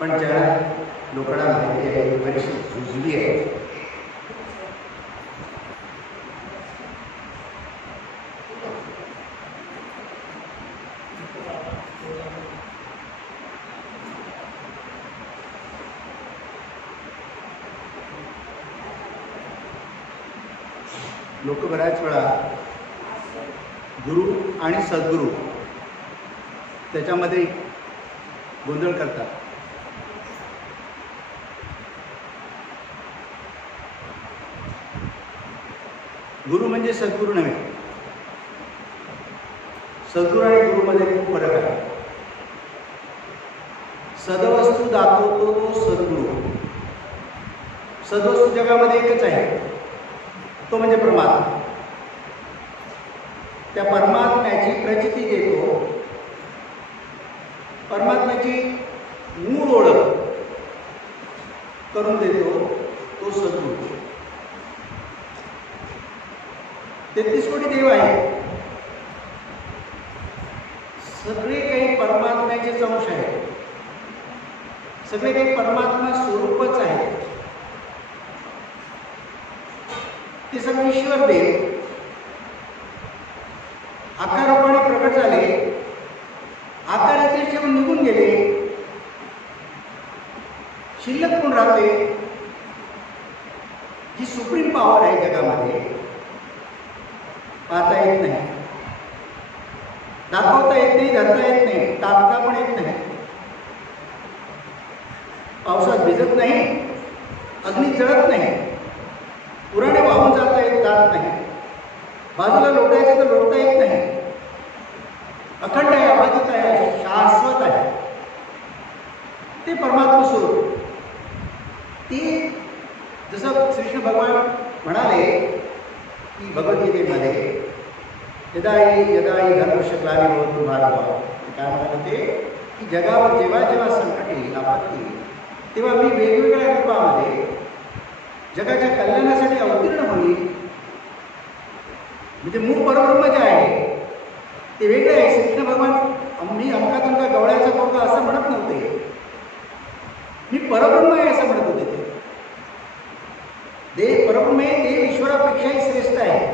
पण जगात लोकांना माहिती आहे बरीचशी रुजली आहे. लोक बऱ्याच वेळा गुरु आणि सद्गुरू त्याच्यामध्ये गोंधळ करतात. गुरु म्हणजे सद्गुरू नव्हे. सद्गुरू आणि गुरुमध्ये खूप फरक आहे. सदवस्तू दाखवतो तो सद्गुरू. सदवस्तू जगामध्ये एकच आहे, तो म्हणजे परमात्मा. त्या परमात्म्याची प्रचिती देतो, परमात्म्याची मूळ ओळख करून देतो तो सद्गुरू. 33 कोटी देव आहे, सगळे काही परमात्म्याचेच अंश आहे, सगळे काही परमात्मा स्वरूपच आहे. ते सगळे ईश्वर देव आकाराप्रमाणे प्रकट झाले, आकाराचे जेव्हा निघून गेले, शिल्लक कोण राहते? जी सुप्रीम पॉवर आहे जगामध्ये, पाहता येत नाही, दाखवता येत नाही, धरता येत नाही, टाकता पण येत नाही, पावसात भिजत नाही, अग्नी जळत नाही, पुराणे वाहून जाता येत जात नाही, बाजूला लोटायचं तर लोटता येत नाही, अखंड आहे, अबाधित आहे, शाश्वत आहे. ते परमात्मा स्वरूप. ते जसं श्रीकृष्ण भगवान म्हणाले की भगवद्गीतेमध्ये यदा हि धर्मस्य ग्लानिर्भवति भारत, काय म्हणाले ते की जगावर जेव्हा जेव्हा संकट येईल, आपत्ती येईल, तेव्हा मी वेगवेगळ्या रूपामध्ये जगाच्या कल्याणासाठी अवतीर्ण होईल. म्हणजे मूळ परब्रह्म जे आहे ते वेगळे आहे. श्रीकृष्ण भगवान मी अमका तमका गवळ्याचा पोरगा असं म्हणत नव्हते, मी परब्रह्म आहे असं म्हणत होते. ते देव परब्रह्म आहे, देव ईश्वरापेक्षाही श्रेष्ठ आहे.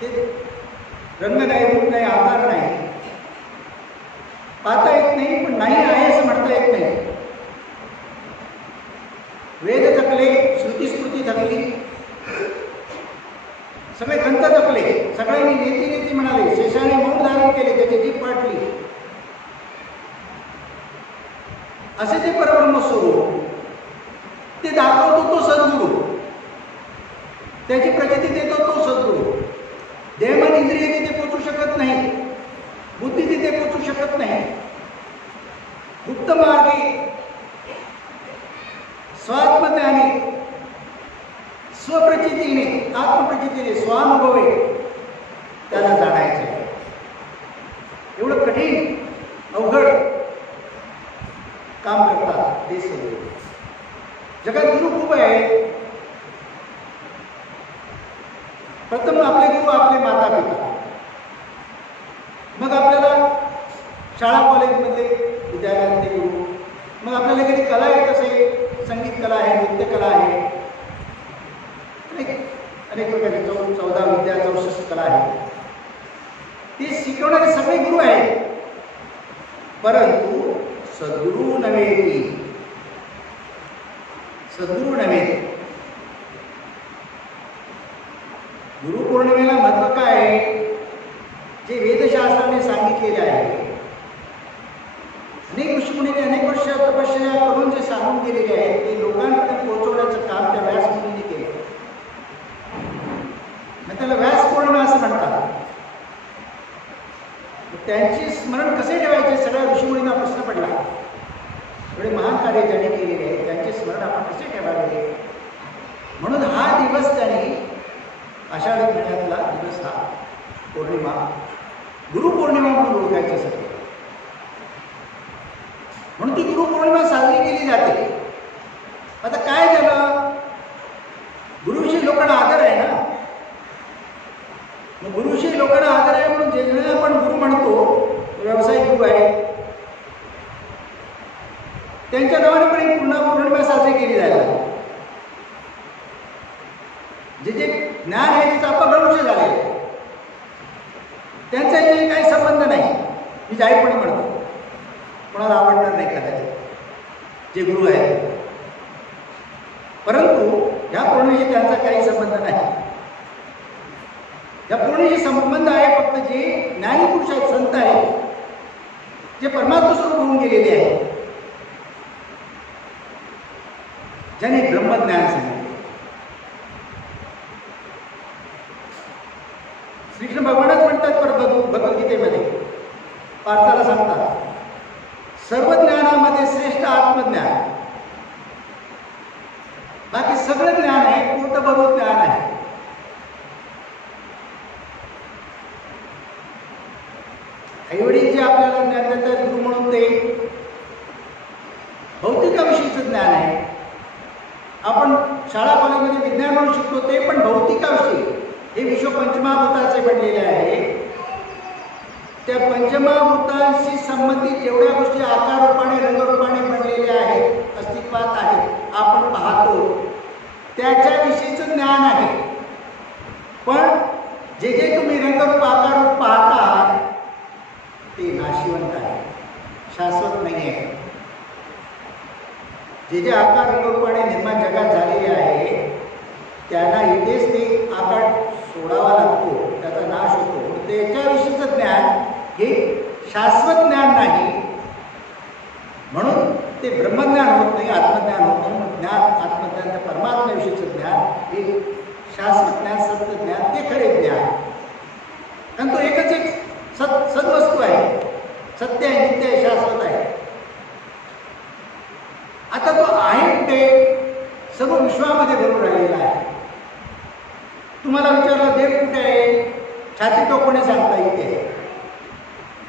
ते रंग नाही, रूप नाही, आकार नाही, पाहता येत नाही, पण नाही आहे असं म्हणता येत नाही. वेद थकले, श्रुती स्मृती थकली, सगळे ग्रंथ थकले, सगळ्यांनी नेती नेती म्हणाले, शेषाने मौन धारण केले, त्याची जीभ पाटली. असे ते परब्रह्म स्वरूप. ते दाखवतो तो सद्गुरू, त्याची प्रचिती देतो तो सद्गुरू. देहमन इंद्रिय तिथे पोचू शकत नाही, बुद्धी तिथे पोचू शकत नाही. गुप्त मार्गी स्वात्मज्ञानी स्वप्रचितीने, आत्मप्रचितीने, स्वानुभवे त्याला जाणायचे आहे. एवढं कठीण अवघड काम करतात ते सगळे. जगात गुरु खूप आहे. प्रथम आपले गुरु आपले माता पिता, मग आपल्याला शाळा कॉलेजमध्ये विद्यालयातले गुरु, मग आपल्याला कधी कला येत असेल, संगीत कला आहे, नृत्य कला आहे, अनेक प्रकारचे 14 विद्या 64 कला आहे. ते शिकवणारे सगळे गुरु आहेत, परंतु सद्गुरू नव्हे. सद्गुरू नव्हे. गुरुपौर्णिमेला महत्त्व काय आहे? जे वेदशास्त्राने सांगितलेले आहे, अनेक ऋषीमुनीने अनेक वर्ष तपश्चर्या करून जे सांगून केलेले आहे ते लोकांपर्यंत पोहोचवण्याचं काम त्या व्यासमुनीने केलं. त्याला व्यास पौर्णिमा असं म्हणतात. त्यांचे स्मरण कसे ठेवायचे, सगळ्या ऋषीमुनींना प्रश्न पडला. एवढे महान कार्य त्यांनी केलेले आहे, त्यांचे स्मरण आपण कसे ठेवावे? म्हणून हा दिवस त्यांनी आषाढ महिन्यातला दिवस, हा पौर्णिमा, गुरुपौर्णिमा म्हणून ओळखायचं सगळं. म्हणून ती गुरुपौर्णिमा साजरी केली जाते. आता काय झालं, गुरुविषयी लोकांना आदर आहे ना, मग गुरुविषयी लोकांना आदर आहे म्हणून ज्यांना आपण गुरु म्हणतो व्यावसायिक गुरु आहे, त्यांच्या नावाने पण एक पौर्णिमा साजरी केली जायला. जे जे ज्ञान आहे त्याचा अपभ्रंश झाले, त्यांचा याच्याशी काही संबंध नाही. मी जाहीरपणे म्हणतो, कोणाला आवडणार नाही कदाचित जे गुरु आहेत, परंतु या पौर्णिमेशी त्यांचा काही संबंध नाही. या पौर्णिमेशी संबंध आहे फक्त जे ज्ञानी पुरुष आहेत, संत आहेत, जे परमात्मा स्वरूप होऊन गेलेले आहेत, ज्यांनी ब्रह्मज्ञान सांगितले. श्रीकृष्ण भगवानच म्हणतात भगवद्गीतेमध्ये, पार्थाला सांगतात, सर्व ज्ञानामध्ये श्रेष्ठ आत्मज्ञान, बाकी सगळं ज्ञान आहे पोतभरून ज्ञान आहे. आईवडील जे आपल्याला ज्ञान देतात गुरु म्हणून ते भौतिकाविषयीचं ज्ञान आहे. आपण शाळा कॉलेजमध्ये विज्ञान म्हणून शिकतो ते पण भौतिकाविषयी. हे विश्व पंचमहाभूताचे बनलेले आहे. त्या पंचमहाभूतांशी संबंधित जेवढ्या गोष्टी आकार रूपाने रंगरूपाने बनलेल्या आहेत, अस्तित्वात आहेत, आपण पाहतो त्याच्याविषयीचं ज्ञान आहे. पण जे जे तुम्ही रंगरूप आकाररूप पाहता आहात ते नाशिवंत आहे, शाश्वत नाही आहे. जे जे आकार रंगरूपाने निर्माण जगात झालेले आहे त्यांना इथेच ते आकार सोडावा लागतो, त्याचा नाश होतो. त्याच्याविषयीचं ज्ञान हे शाश्वत ज्ञान नाही, म्हणून ते ब्रह्मज्ञान होत नाही, आत्मज्ञान होत नाही. ज्ञान आत्मज्ञान, परमात्म्याविषयीचं ज्ञान हे शाश्वत ज्ञान, सत्य ज्ञान, ते खरे ज्ञान. कारण तो एकच एक सद्वस्तू आहे, सत्य आहे, नित्य आहे, शाश्वत आहे. आता तो आहे कुठे? सर्व विश्वामध्ये भरून राहिलेला आहे. तुम्हाला विचारलं देव कुठे आहे? छाती टोकणे सांगता इथे आहे.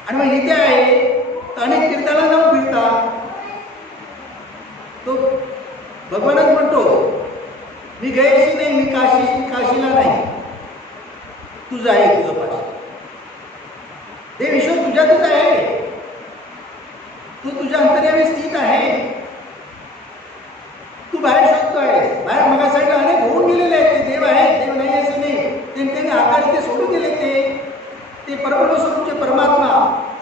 आणि मग इथे आहे तर अनेक तीर्थाला जाऊन फिरता. तो भगवानच म्हणतो, मी गयेशी नाही, मी काशीला नाही, तुझं आहे, तुझं पाशी. हे विश्व तुझ्यातच आहे, तू तुझ्या अंतर्यामी स्थित आहे. तू बाहेर शोधतो आहे, बाहेर मगा साईडला अनेक होऊन गेलेले आहेत. ते देव आहे, देव नाही असं नाही, त्यांनी आकार इथे सोडून गेले. ते परब्रह्म स्वरूपचे परमात्मा,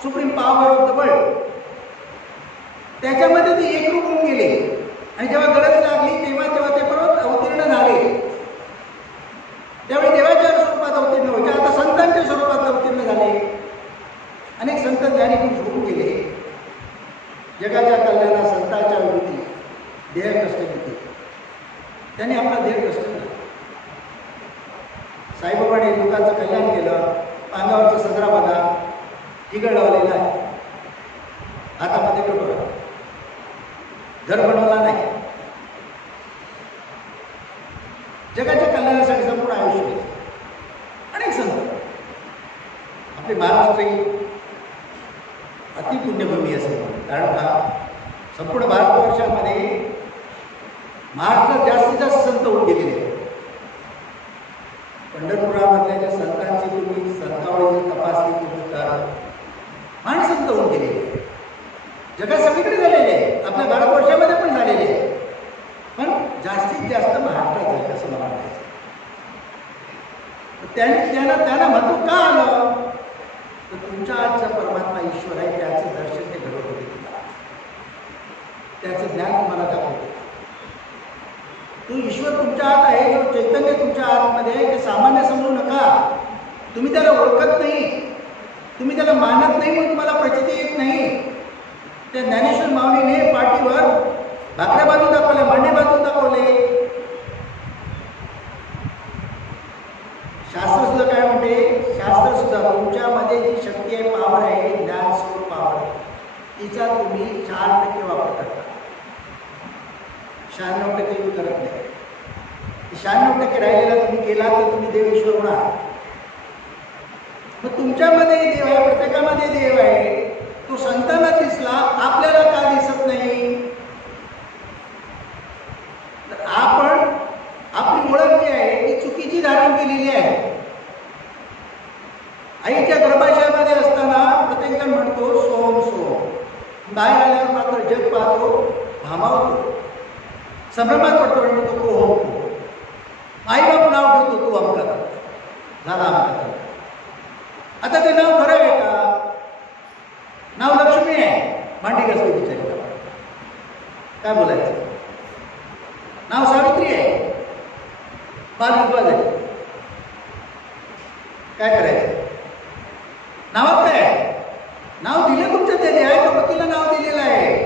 supreme power of the world, त्याच्यामध्ये ते एकरूप होऊन गेले. आणि जेव्हा गरज लागली तेव्हा ते परत अवतीर्ण झाले. त्यावेळी देवाच्या स्वरूपात अवतीर्ण व्हायचे, आता संतांच्या स्वरूपात अवतीर्ण झाले. अनेक संत ज्ञानी होऊन गेले. जगाच्या कल्याणा संतांच्या वृत्ती ध्येय कष्ट घेतले, त्यांनी आपला ध्येय कष्ट केला. साईबाबाने लोकांचं कल्याण केलं. अंगावरचा सदरा बघा, तिघड लावलेला आहे, हातामध्ये कटोरा, घर बनवला नाही. जगाच्या कल्याणासाठी संपूर्ण आयुष्य केलं. अनेक संत. आपले महाराष्ट्र ही अतिपुण्यभूमी असेल, कारण का संपूर्ण भारतवर्षामध्ये महाराष्ट्रात जास्तीत जास्त संत होऊन गेलेले आहेत. पंढरपुरामधल्या ज्या संतांची तुम्ही संतावळीची तपासणी तुम्ही करा, महान संत होऊन गेलेले जगात सगळीकडे झालेले आहे, आपल्या भारतवर्षामध्ये पण झालेले आहे. पण जास्तीत जास्त महाराष्ट्रात झाले असं मला म्हणायचं. त्यांना महत्व का आलं? तर तुमच्या आजचा परमात्मा ईश्वर आहे, त्याचं दर्शन ते घडवत होते. त्याचं ज्ञान तुम्हाला दाखवतो. तो ईश्वर तुमच्या आत आहे, जो चैतन्य तुमच्या आतमध्ये आहे, ते सामान्य समजू नका. तुम्ही त्याला ओळखत नाही, तुम्ही त्याला मानत नाही, म्हणून तुम्हाला प्रचिती येत नाही. त्या ज्ञानेश्वर माऊलीने पाठीवर भाकऱ्या बांधून दाखवले, मांडे बांधून दाखवले. शास्त्र सुद्धा काय म्हणते? शास्त्र सुद्धा तुमच्यामध्ये जी शक्ती आहे, पावर आहे, ज्ञान स्वरूप पावर, तिचा तुम्ही 4% वापर करता, 96% यूज करत नाही. 96% राहिलेला तुम्ही केला तर तुम्ही देव ईश्वर होणार. मग तुमच्यामध्ये देव आहे, प्रत्येकामध्ये देव आहे. तो संतांना दिसला, आपल्याला का दिसत नाही? तर आपण आपली ओळख जी आहे ती चुकीची धारण केलेली आहे. आईच्या गर्भाशयामध्ये असताना प्रत्येकजण म्हणतो सोम सोम, बाहेर आल्यावर मात्र जग पाहतो भामावतो, संभ्रमात पडतो आणि तो हो आई बाप नाव ठेवतो, तू अमका झाला अमका. आता ते नाव खरं आहे का? नाव लक्ष्मी आहे, भांडी घासते बिचारी, काय बोलायचं. नाव सावित्री आहे, बालविधवा झाली, काय करायचं. नावात काय आहे? नाव दिलं तुमच्या ते न्यायपतीला नाव दिलेलं आहे,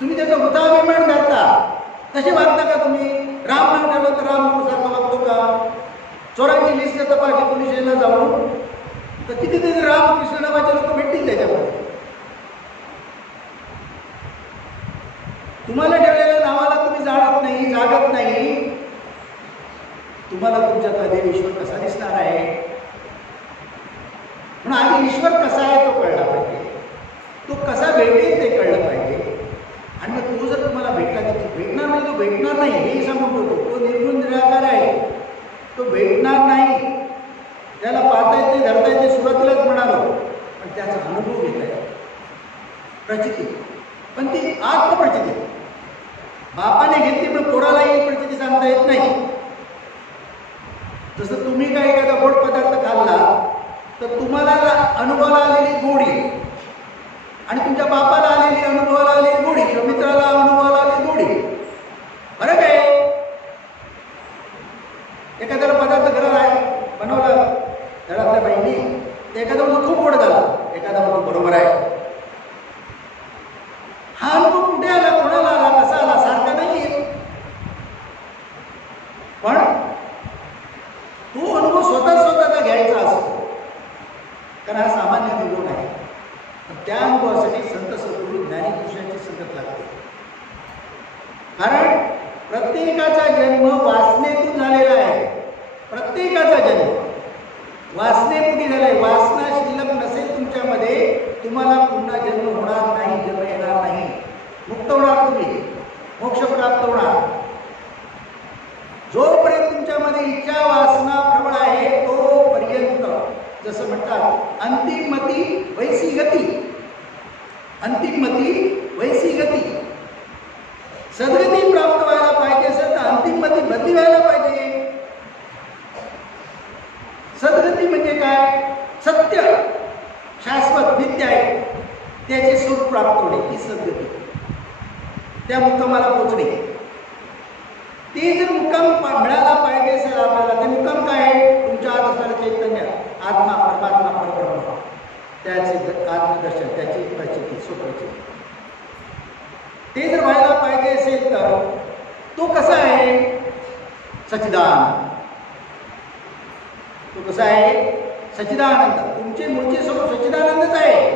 तुम्ही त्याचा वृद्धाभिमान करता. तसे वागता का तुम्ही? राम नाव ठेवलं तर राम सारखं वागतो का? चोरांची लिस्ट तपासली पोलीस स्टेशनला जाऊन तर कितीतरी राम कृष्ण नावाचे लोक भेटतील त्याच्यामध्ये. तुम्हाला ठेवलेल्या नावाला तुम्ही जाणत नाही, जागत नाही, तुम्हाला तुमच्यात ईश्वर कसा दिसणार आहे? म्हणून आधी ईश्वर कसा आहे तो कळला पाहिजे, तो कसा भेटेल ते कळलं पाहिजे. आणि मग तो जर तुम्हाला भेटला तर भेटणार नाही, तो भेटणार नाही हे सांगून ठेवतो. तो निर्गुण निराकार आहे, तो भेटणार नाही. त्याला पाहता येते, धरता येते, सुरुवातीलाच म्हणालो, पण त्याचा अनुभव घेता येतो, प्रचिती. पण ती आत्मप्रचिती बापाने घेतली पण पोरालाही प्रचिती सांगता येत नाही. जसं तुम्ही काय एखादा गोड पदार्थ खाल्ला तर तुम्हाला अनुभवाला आलेली गोडी आणि तुमच्या बापाला आलेली अनुभवाला आलेली गोडी किंवा मित्राला अनुभवाला आलेली गोडी फरक आहे. एखाद्याला पदार्थ घरात आहे बनवला घरातल्या बाईंनी, ते एखादा म्हणतो खूप गोड झाला, एखादा म्हणतो बरोबर आहे. हा अनुभव कुठे आला, कोणाला आला, कसा आला, सारखा नाही आहे. पण तो अनुभव स्वतःचा घ्यायचा असतो, कारण हा सामान्य अनुभव नाही. त्या अनुभवासाठी संत सद्गुरू ज्ञानीपुरुषांची संगत लागते. कारण प्रत्येकाचा जन्म वासनेतून झालेला आहे. प्रत्येकाचा जन्म वासनेपोटी झाला आहे. वासना शिल्लक नसेल तुमच्यामध्ये, तुम्हाला पुन्हा जन्म होणार नाही, जन्म येणार नाही. मुक्त होणार तुम्ही, मोक्ष प्राप्त होणार. जोपर्यंत तुमच्यामध्ये इच्छा वासना प्रबळ आहे तोपर्यंत, जसं म्हणतात अंतिम मती वैसी गती, अंतिम मती वैसी गती. सद्गती प्राप्त व्हायला पाहिजे असेल तर अंतिम मती बदली व्हायला पाहिजे. सद्गती म्हणजे काय? सत्य शाश्वत नित्य आहे त्याचे स्वरूप प्राप्त होणे, ही सद्गती. त्या मुक्कामाला पोचणे. ते जर मुक्काम मिळाला पाहिजे असेल आपल्याला, ते मुक्काम काय आहे? तुमच्या आत असणारं चैतन्य, आत्मा, परमात्मा, परब्रह्म, त्याचे आत्मदर्शन, त्याची प्रचिती, स्वप्रचिती. ते जर व्हायला पाहिजे असेल तर तो कसा आहे? सच्चिदानंद. तो कसा आहे? सच्चिदानंद. तुमचे मूळचे स्वरूप सच्चिदानंदच आहे.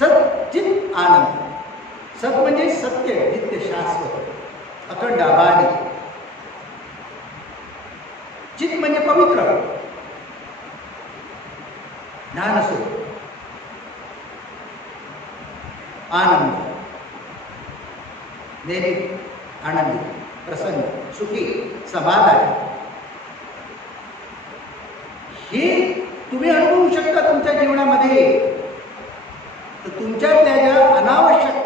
सच्चित आनंद. सत म्हणजे सत्य, नित्य, शाश्वत, अखंड, अबाधी. चित म्हणजे पवित्र, ज्ञानस्वरूप. आनंद, नेहमी आनंदी, प्रसन्न, सुखी, समाधान. हे तुम्ही अनुभवू शकता तुमच्या जीवनामध्ये. तर तुमच्यातल्या ज्या अनावश्यक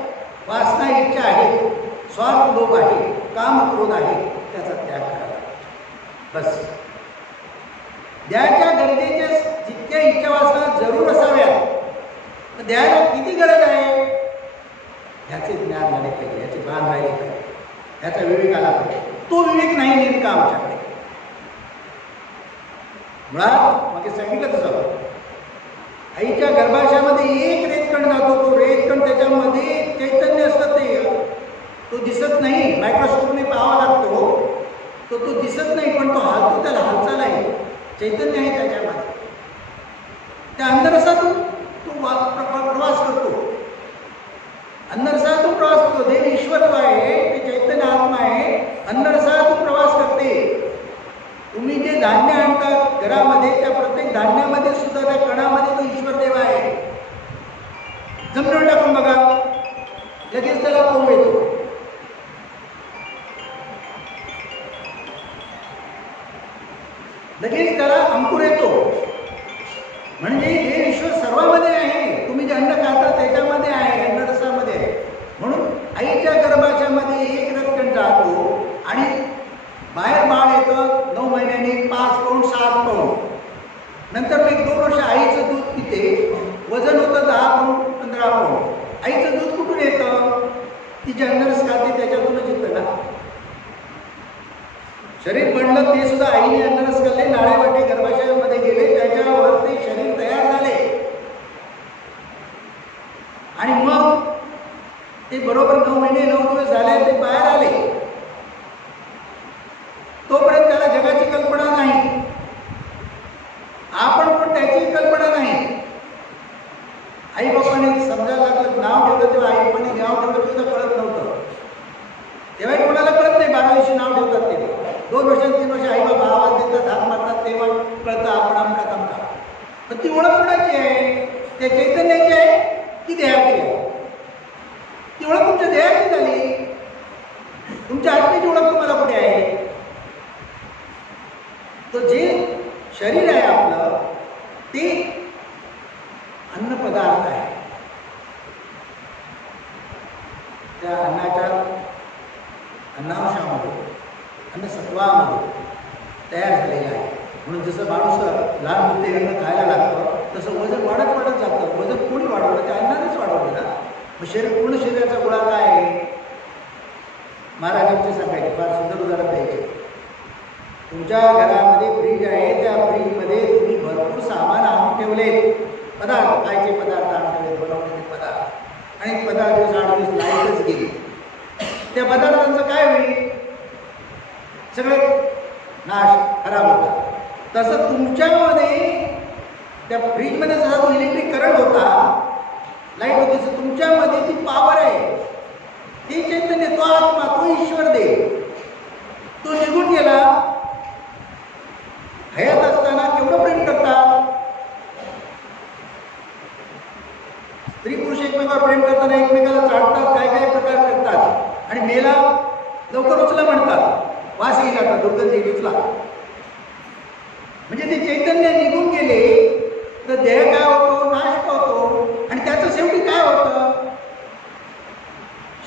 वासना, इच्छा आहे, स्वार्थ, लोभ आहे, काम, क्रोध आहे, त्याचा त्याग करा. बस. द्यायच्या गरजेच्या जितक्या इच्छा वासना जरूर असाव्यात, तर द्यायला किती गरज आहे ह्याचे ज्ञान झाले पाहिजे, ह्याचे भान राहिले पाहिजे, ह्याचा विवेक आला पाहिजे. तो विवेक नाही नेमका आमच्याकडे. मुळात मग सांगितलं तसं, आईच्या गर्भाशयामध्ये एक रेतकण जातो. तो रेतकण त्याच्यामध्ये चैतन्य असतं, तो दिसत नाही, मायक्रोस्कोपने पाहावा लागतो. तो दिसत नाही, पण तो हालतो, त्याला हालचाल आहे, चैतन्य आहे त्याच्यामध्ये. त्या अंधरसातून तो प्रवास करतो. अंधरसातून प्रवास करतो. देव ईश्वर जो आहे, ते चैतन्य आत्मा आहे, अंधरसातून प्रवास करते. तुम्ही जे धान्य आणता घरामध्ये, त्या प्रत्येक धान्यामध्ये सुद्धा, त्या कणामध्ये तो ईश्वर देव आहे. जमिनीवर टाकून बघा, लगेच त्याला कोंब येतो. लगेच त्याला अंकुर येतो. म्हणजे हे ईश्वर सर्वांमध्ये आहे. तुम्ही जे अन्न खाता त्याच्यामध्ये आहे, अन्नरसामध्ये आहे. म्हणून आईच्या गर्भाच्यामध्ये एक रत्कण राहतो आणि बाहेर बाळ येतं 9 महिन्यांनी 5 पौंड 7 पौंड. नंतर मग 1-2 वर्ष आईचं दूध पिते, वजन होतं 10 पौंड 15 पौंड. आईचं दूध कुठून येतं? ती जे अन्नरस खाते त्याच्यातूनच येतं ना. शरीर बनलं ते सुद्धा आईने अन्नरस खाल्ले, लाळे वाटे गर्भाशयामध्ये गेले, त्याच्यावर ते शरीर तयार झाले आणि मग ते बरोबर 9 महिने 9 दिवस झाले ते बाहेर आले. तोपर्यंत त्याला जगाची कल्पना नाही, आपण पण त्याची कल्पना नाही. आई बापाने समजायला लागलं, नाव ठेवलं तेव्हा आई बापाने नाव ठेवलं तेव्हा कळत नव्हतं. तेव्हा कोणाला कळत नाही 12 वर्षी नाव ठेवतात ते. 2 वर्ष 3 वर्ष आई बाबा आवाज देतात, हात मारतात, तेव्हा कळतं आपण आमका तमका. पण ती ओळख कोणाची आहे? ते चैतन्याची आहे की देहाची आहे? ती ओळख तुमच्या देहाची झाली. तुमच्या आत्म्याची ओळख तुम्हाला कुठे आहे? तो जे शरीर आहे आपलं ते अन्न पदार्थ आहे. त्या अन्नांशामध्ये अन्नसत्वामध्ये तयार झालेलं आहे. म्हणून जसं माणूस लहान मुद्देनं खायला लागतं तसं वजन वाढत वाढत जातं. वजन कोणी वाढवलं? त्या अन्नानेच वाढवलं ना. मग पूर्ण शरीराचा गोळा काय आहे? महाराजांचे सांगायचे, फार सुंदर उदाहरण द्यायचे. तुमच्या घरामध्ये फ्रीज आहे, त्या फ्रीजमध्ये तुम्ही भरपूर सामान आणून ठेवले, पदार्थ, खायचे पदार्थ आणून ठेवले, बनवलेले पदार्थ, आणि 15 दिवस 8 दिवस लाईटच गेली. त्या पदार्थांचं काय होईल? सगळे नाश, खराब होतात. तसं तुमच्यामध्ये त्या फ्रीजमध्ये जसा तो इलेक्ट्रिक करंट होता, लाईट होती, तसं तुमच्यामध्ये ती पॉवर आहे, ती चैतन्य, तो आत्मा, तो ईश्वर देव, तो निघून गेला. हयात असताना केवढं प्रेम करतात. स्त्री पुरुष एकमेकावर प्रेम करताना एकमेकाला चाटतात, काय काय प्रकार करतात, आणि मेला लवकर उचला म्हणतात, वास येईल, आता दुर्गंध येईल, उचला. म्हणजे ते चैतन्य निघून गेले तर देह काय होतो? नाश होतो. आणि त्याचं शेवटी काय होतं?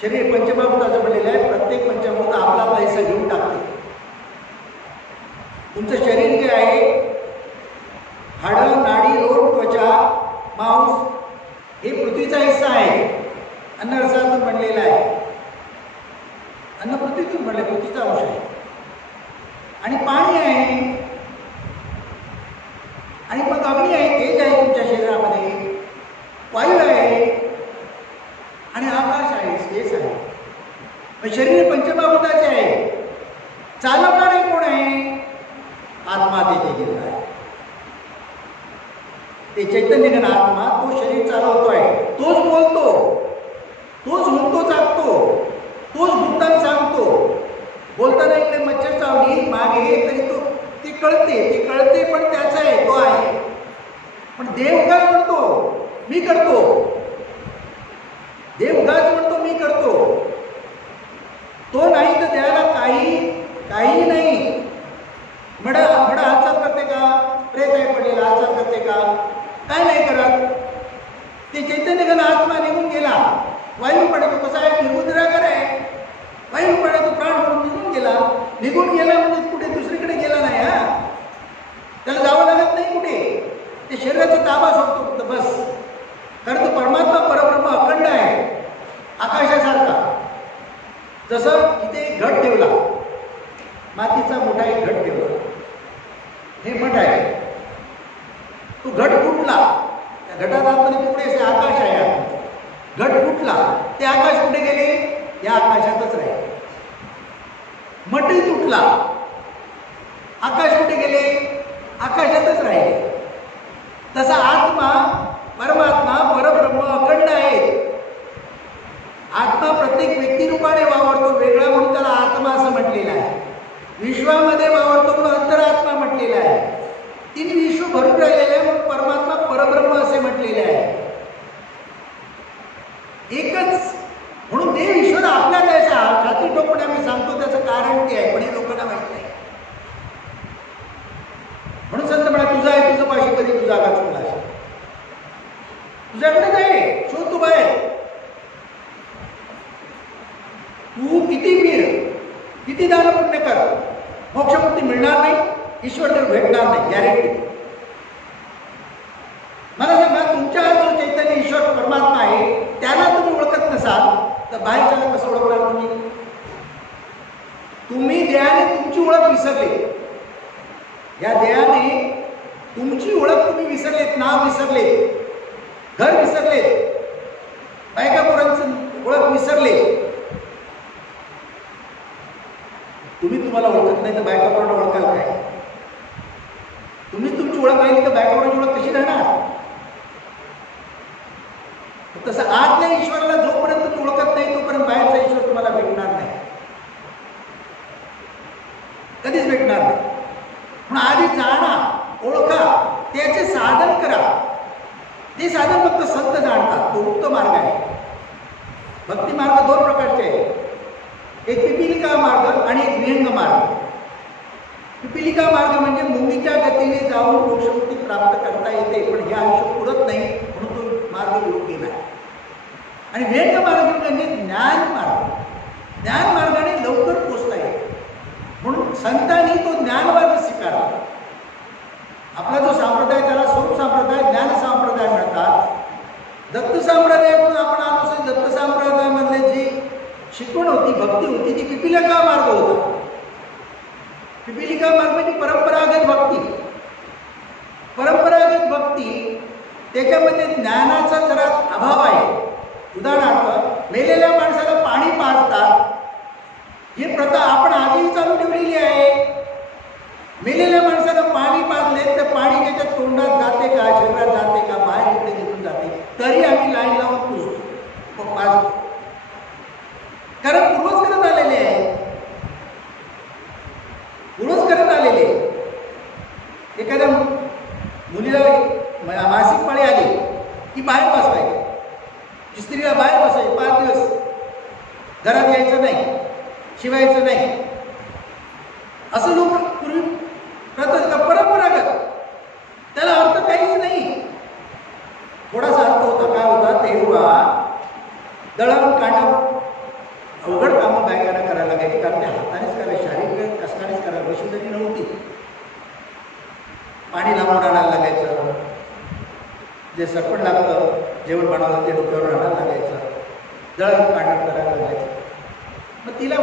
शरीर पंचमहाभूताचं बनलेलं आहे. प्रत्येक पंचमहाभूत आपला आपला हिस्सा घेऊन टाकते. तुमचं शरीर जे आहे, हाडं, नाडी, रोग, त्वचा, मांस, हे पृथ्वीचा हिस्सा आहे. अन्नरसातून बनलेला आहे. अन्न पृथ्वीतून बनले, पृथ्वीचा अंश आहे. आणि पाणी आहे, आणि मग अग्नी आहे, तेज आहे तुमच्या शरीरामध्ये, वायू आहे, आणि आकाश आहे, स्पेस आहे. मग शरीर पंचमहाभूताचे आहे. चालवणारे कोण आहे? आत्मा तेथे गेलेला आहे. ते चैतन्य घन आत्मा, तो शरीर चालवतोय, तोच बोलतो, तोच म्हणतो, जागतो, तोच भूतान सांगतो. बोलताना इकडे मच्छर चावली मागे तरी तो ते कळते पण त्याचा आहे, तो आहे. पण देव काय म्हणतो? मी करतो. देव उगाच म्हणतो मी करतो. तो नाही तर द्यायला काही नाही. मडा हालचाल करते का? प्रेत आहे पडलेला, हालचाल करते का? काय नाही करत. ते चैतन्य घन आत्मा निघून गेला. वायू पडतो, कसा आहे? निर्बुद्धिरागर आहे. वायू पडतो, प्राण निघून गेला. निघून गेला म्हणजे कुठे दुसरीकडे गेला नाही. त्याला जावं लागत नाही कुठे. ते शरीराचा ताबा सोडतो बस. कारण तो परमात्मा परब्रह्म अखंड आहे, आकाशासारखा. जसं इथे घट ठेवला, मातीचा मोठा एक घट ठेवला, हे मठ आहे. तो घट फुटला, त्या घटात आतमध्ये पुढे असे आकाश आहे. घट फुटला, ते आकाश कुठे गेले? या आकाशातच राहिले. मठही तुटला, आकाश कुठे गेले? आकाशातच राहिले. तसा आत्मा, परमात्मा, परब्रह्म अखंड आहे. आत्मा प्रत्येक व्यक्तिरूपाने वावरतो, वेगळा म्हणून त्याला आत्मा असं म्हटलेलं आहे. विश्वामध्ये वावरतो म्हणून अंतरात्मा म्हटलेला आहे. 3 विश्व भरून राहिलेले आहे म्हणून परमात्मा परब्रह्म असे म्हटलेले आहे. एकच म्हणून देव ईश्वर आपल्या द्यायचा. छाती ठोकून आम्ही सांगतो, त्याचं कारण ते आहे, पण हे लोकांना माहित नाही. म्हणून संत म्हणा, तुझा आहे तुझं पाशी, कधी तुझा का चुकला. तुझ्याकडेच आहे, शोध तू बाहेर. तू किती फिर, किती दान पुण्य कर, मोक्षमुक्ती मिळणार नाही, ईश्वर तर भेटणार नाही, गॅरेंटी. मला सांगा, तुमच्या जो चैतन्य ईश्वर परमात्मा आहे त्याला तुम्ही ओळखत नसाल तर बाहेरच्याला कसं ओळखणार तुम्ही? तुम्ही देहाने तुमची ओळख विसरले, या देहाने तुमची ओळख तुम्ही विसरलेत, नाव विसरले, घर विसरले, बायका पोरांचं ओळख विसरले. तुम्ही तुम्हाला ओळखत नाही तर बायका पोरांना ओळखाल काय? तुम्हीच तुमची ओळख राहिली तर बायका पोरांची ओळख कशी राहणार? तसं आतल्या ईश्वराला जोपर्यंत तुम्ही ओळखत नाही तोपर्यंत बाहेरचा ईश्वर तुम्हाला भेटणार नाही, कधीच भेटणार नाही. म्हणून आधी जाणा, ओळखा, त्याचे साधन करा. ते साधन फक्त संत जाणतात, तो मुक्त मार्ग आहे. भक्ती मार्ग दोन प्रकारचे आहेत, एक पिपीलिका मार्ग आणि एक विहंग मार्ग. पिपीलिका मार्ग म्हणजे मुंगीच्या गतीने जाऊन मोक्षमुक्ती प्राप्त करता येते, पण हे आयुष्य पुरत नाही म्हणून तो मार्ग योग्य नाही. आणि विहंग मार्ग म्हणजे ज्ञान मार्ग. ज्ञान मार्गाने लवकर पोचता येते, म्हणून संतांनी तो ज्ञानमार्ग स्वीकारला. आपला जो संप्रदाय त्याला स्वरूप संप्रदाय, ज्ञान संप्रदाय म्हणतात. दत्त संप्रदायातून आपण आलो असेल, दत्त संप्रदायामधले जी शिकवण होती, भक्ती होती, ती पिपीलिका मार्ग होता. पिपीलिका मार्ग म्हणजे परंपरागत भक्ती. परंपरागत भक्ती त्याच्यामध्ये ज्ञानाचा जरा अभाव आहे. उदाहरणार्थ, मेलेल्या माणसाला पाणी पाजतात, ही प्रथा आपण आजही चालू ठेवलेली आहे. मेलेल्या माणसाला पाणी पाजले तर पाणी त्याच्या तोंडात जाते का, शरीरात जाते का, बाहेर इकडे निघून जाते, तरी आम्ही लाईन लावून पुजतो, पाजतो. कारण पूर्वज करत आलेले आहे, पूर्वज करत आलेले. एखाद्या मुलीला मासिक पाळी आली की बाहेर बसवायची, स्त्रीला बाहेर बसायची, 5 दिवस घरात यायचं नाही, शिवायचं नाही, असं लोक पूर्वी प्रथा, परंपरागत. त्याला अर्थ काहीच नाही. थोडासा अर्थ होता. काय होता? तेव्हा दळण काढणं अवघड कामं बायकांना करायला लागायची, कारण त्या हातानेच करायला, शारीरिक कष्टानेच करायला, मशिनरी नव्हती. पाणी लांबून आणायला लागायचं, जे सरपण लागतं जेवण बनवायला ते डोक्यावर आणायला लागायचं, दळण काढणं करायला लागायचं. मग तिला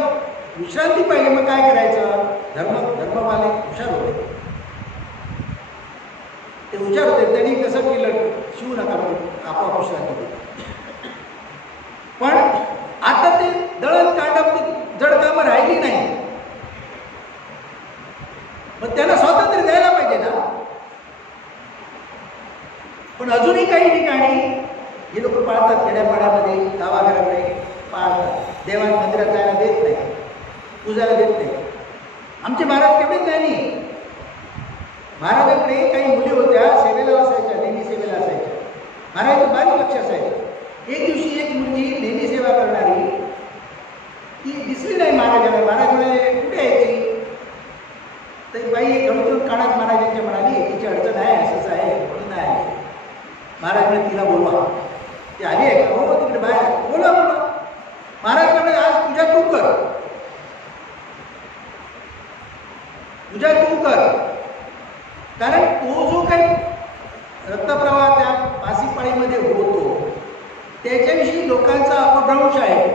विश्रांती पाहिजे, मग काय करायचं? धर्मवाले हुशार होते, ते हुशार होते. त्यांनी कसं केलं? शिवू नका म्हणून आपोआप विश्रांती दिली. पण आता ते दळण काढणं जड कामं राहिली नाही. मग त्यांना स्वातंत्र्य द्यायला पाहिजे ना. पण अजूनही काही ठिकाणी हे लोक पाळतात, खेड्यापाड्यामध्ये, गावाघराकडे पाळतात. देवान मंदिरात जायला देत नाही, पूजाला देत नाही. आमचे महाराज केवढे ज्ञानी. महाराजांकडे काही मुली होत्या, सेवेला असायच्या, नेहमी सेवेला असायच्या. महाराजांचं बारीक लक्ष असायचं. एक दिवशी एक मुलगी नेहमी सेवा करणारी ती दिसली नाही महाराजांना. महाराज म्हणाले, कुठे आहे ती? तर बाई गणतून काढत महाराजांच्या म्हणाली, तिची अडचण आहे, असंच आहे, म्हणून नाही आली. महाराज म्हणे, तिला बोलवा. ती आली आहे का? हो, तिकडे बाहेर. बोला बोला. महाराज म्हणे, आज पूजा तू कर, पूजा तू कर. कारण तो जो काही रक्तप्रवाह त्या मासिक पाळीमध्ये होतो त्याच्याविषयी लोकांचा अपभ्रंश आहे.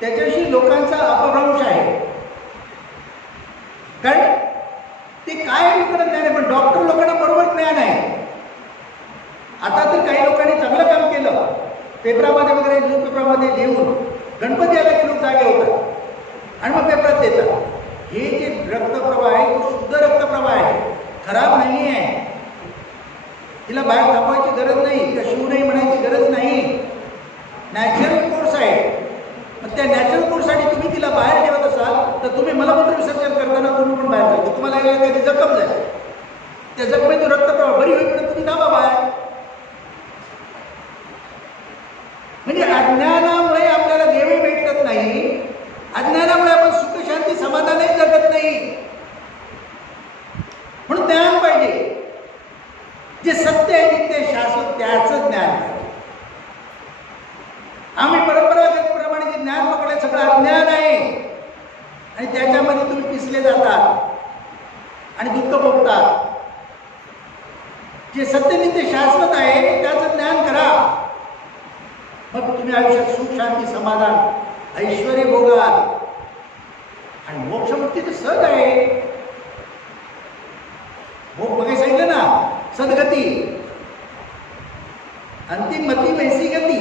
त्याच्याविषयी लोकांचा अपभ्रंश आहे. कारण ते काय लोकांना ज्ञान आहे, पण डॉक्टर लोकांना बरोबर ज्ञान आहे. आता तर काही लोकांनी चांगलं काम केलं, पेपरामध्ये वगैरे, न्यूजपेपरामध्ये लिहून गणपती आला की लोक जागे होतात आणि मग पेपरात देतात. हे जे रक्तप्रवाह आहे तो शुद्ध रक्तप्रवाह आहे, खराब नाही आहे. तिला बाहेर तापवायची गरज नाही, तिला शिव नाही म्हणायची गरज नाही. नॅचरल कोर्स आहे. मग त्या नॅचरल कोर्ससाठी तुम्ही तिला बाहेर ठेवत असाल तर तुम्ही मलमूत्र विसर्जन करताना तुम्ही पण बाहेर जायचं. तुम्हाला एखादी जखम झाली, त्या जखमेतून रक्तप्रवाह बरी होईपर्यंत तुम्ही दाबा बाहेर. म्हणजे अज्ञानामुळे आपल्याला देवही भेटत नाही, अज्ञानामुळे आपण सुख शांती समाधानही जगत नाही. सगळं अज्ञान आहे आणि त्याच्यामध्ये तुम्ही पिसले जातात आणि दुःख भोगतात. जे सत्यनित्य शाश्वत आहे त्याचं ज्ञान करा, मग तुम्ही आयुष्यात सुख शांती समाधान ऐश्वर्य भोगाल. आणि मोक्ष मुक्ती तर सहज आहे. मग सांगितलं ना, सद्गती अंतिम मती वैसी गती.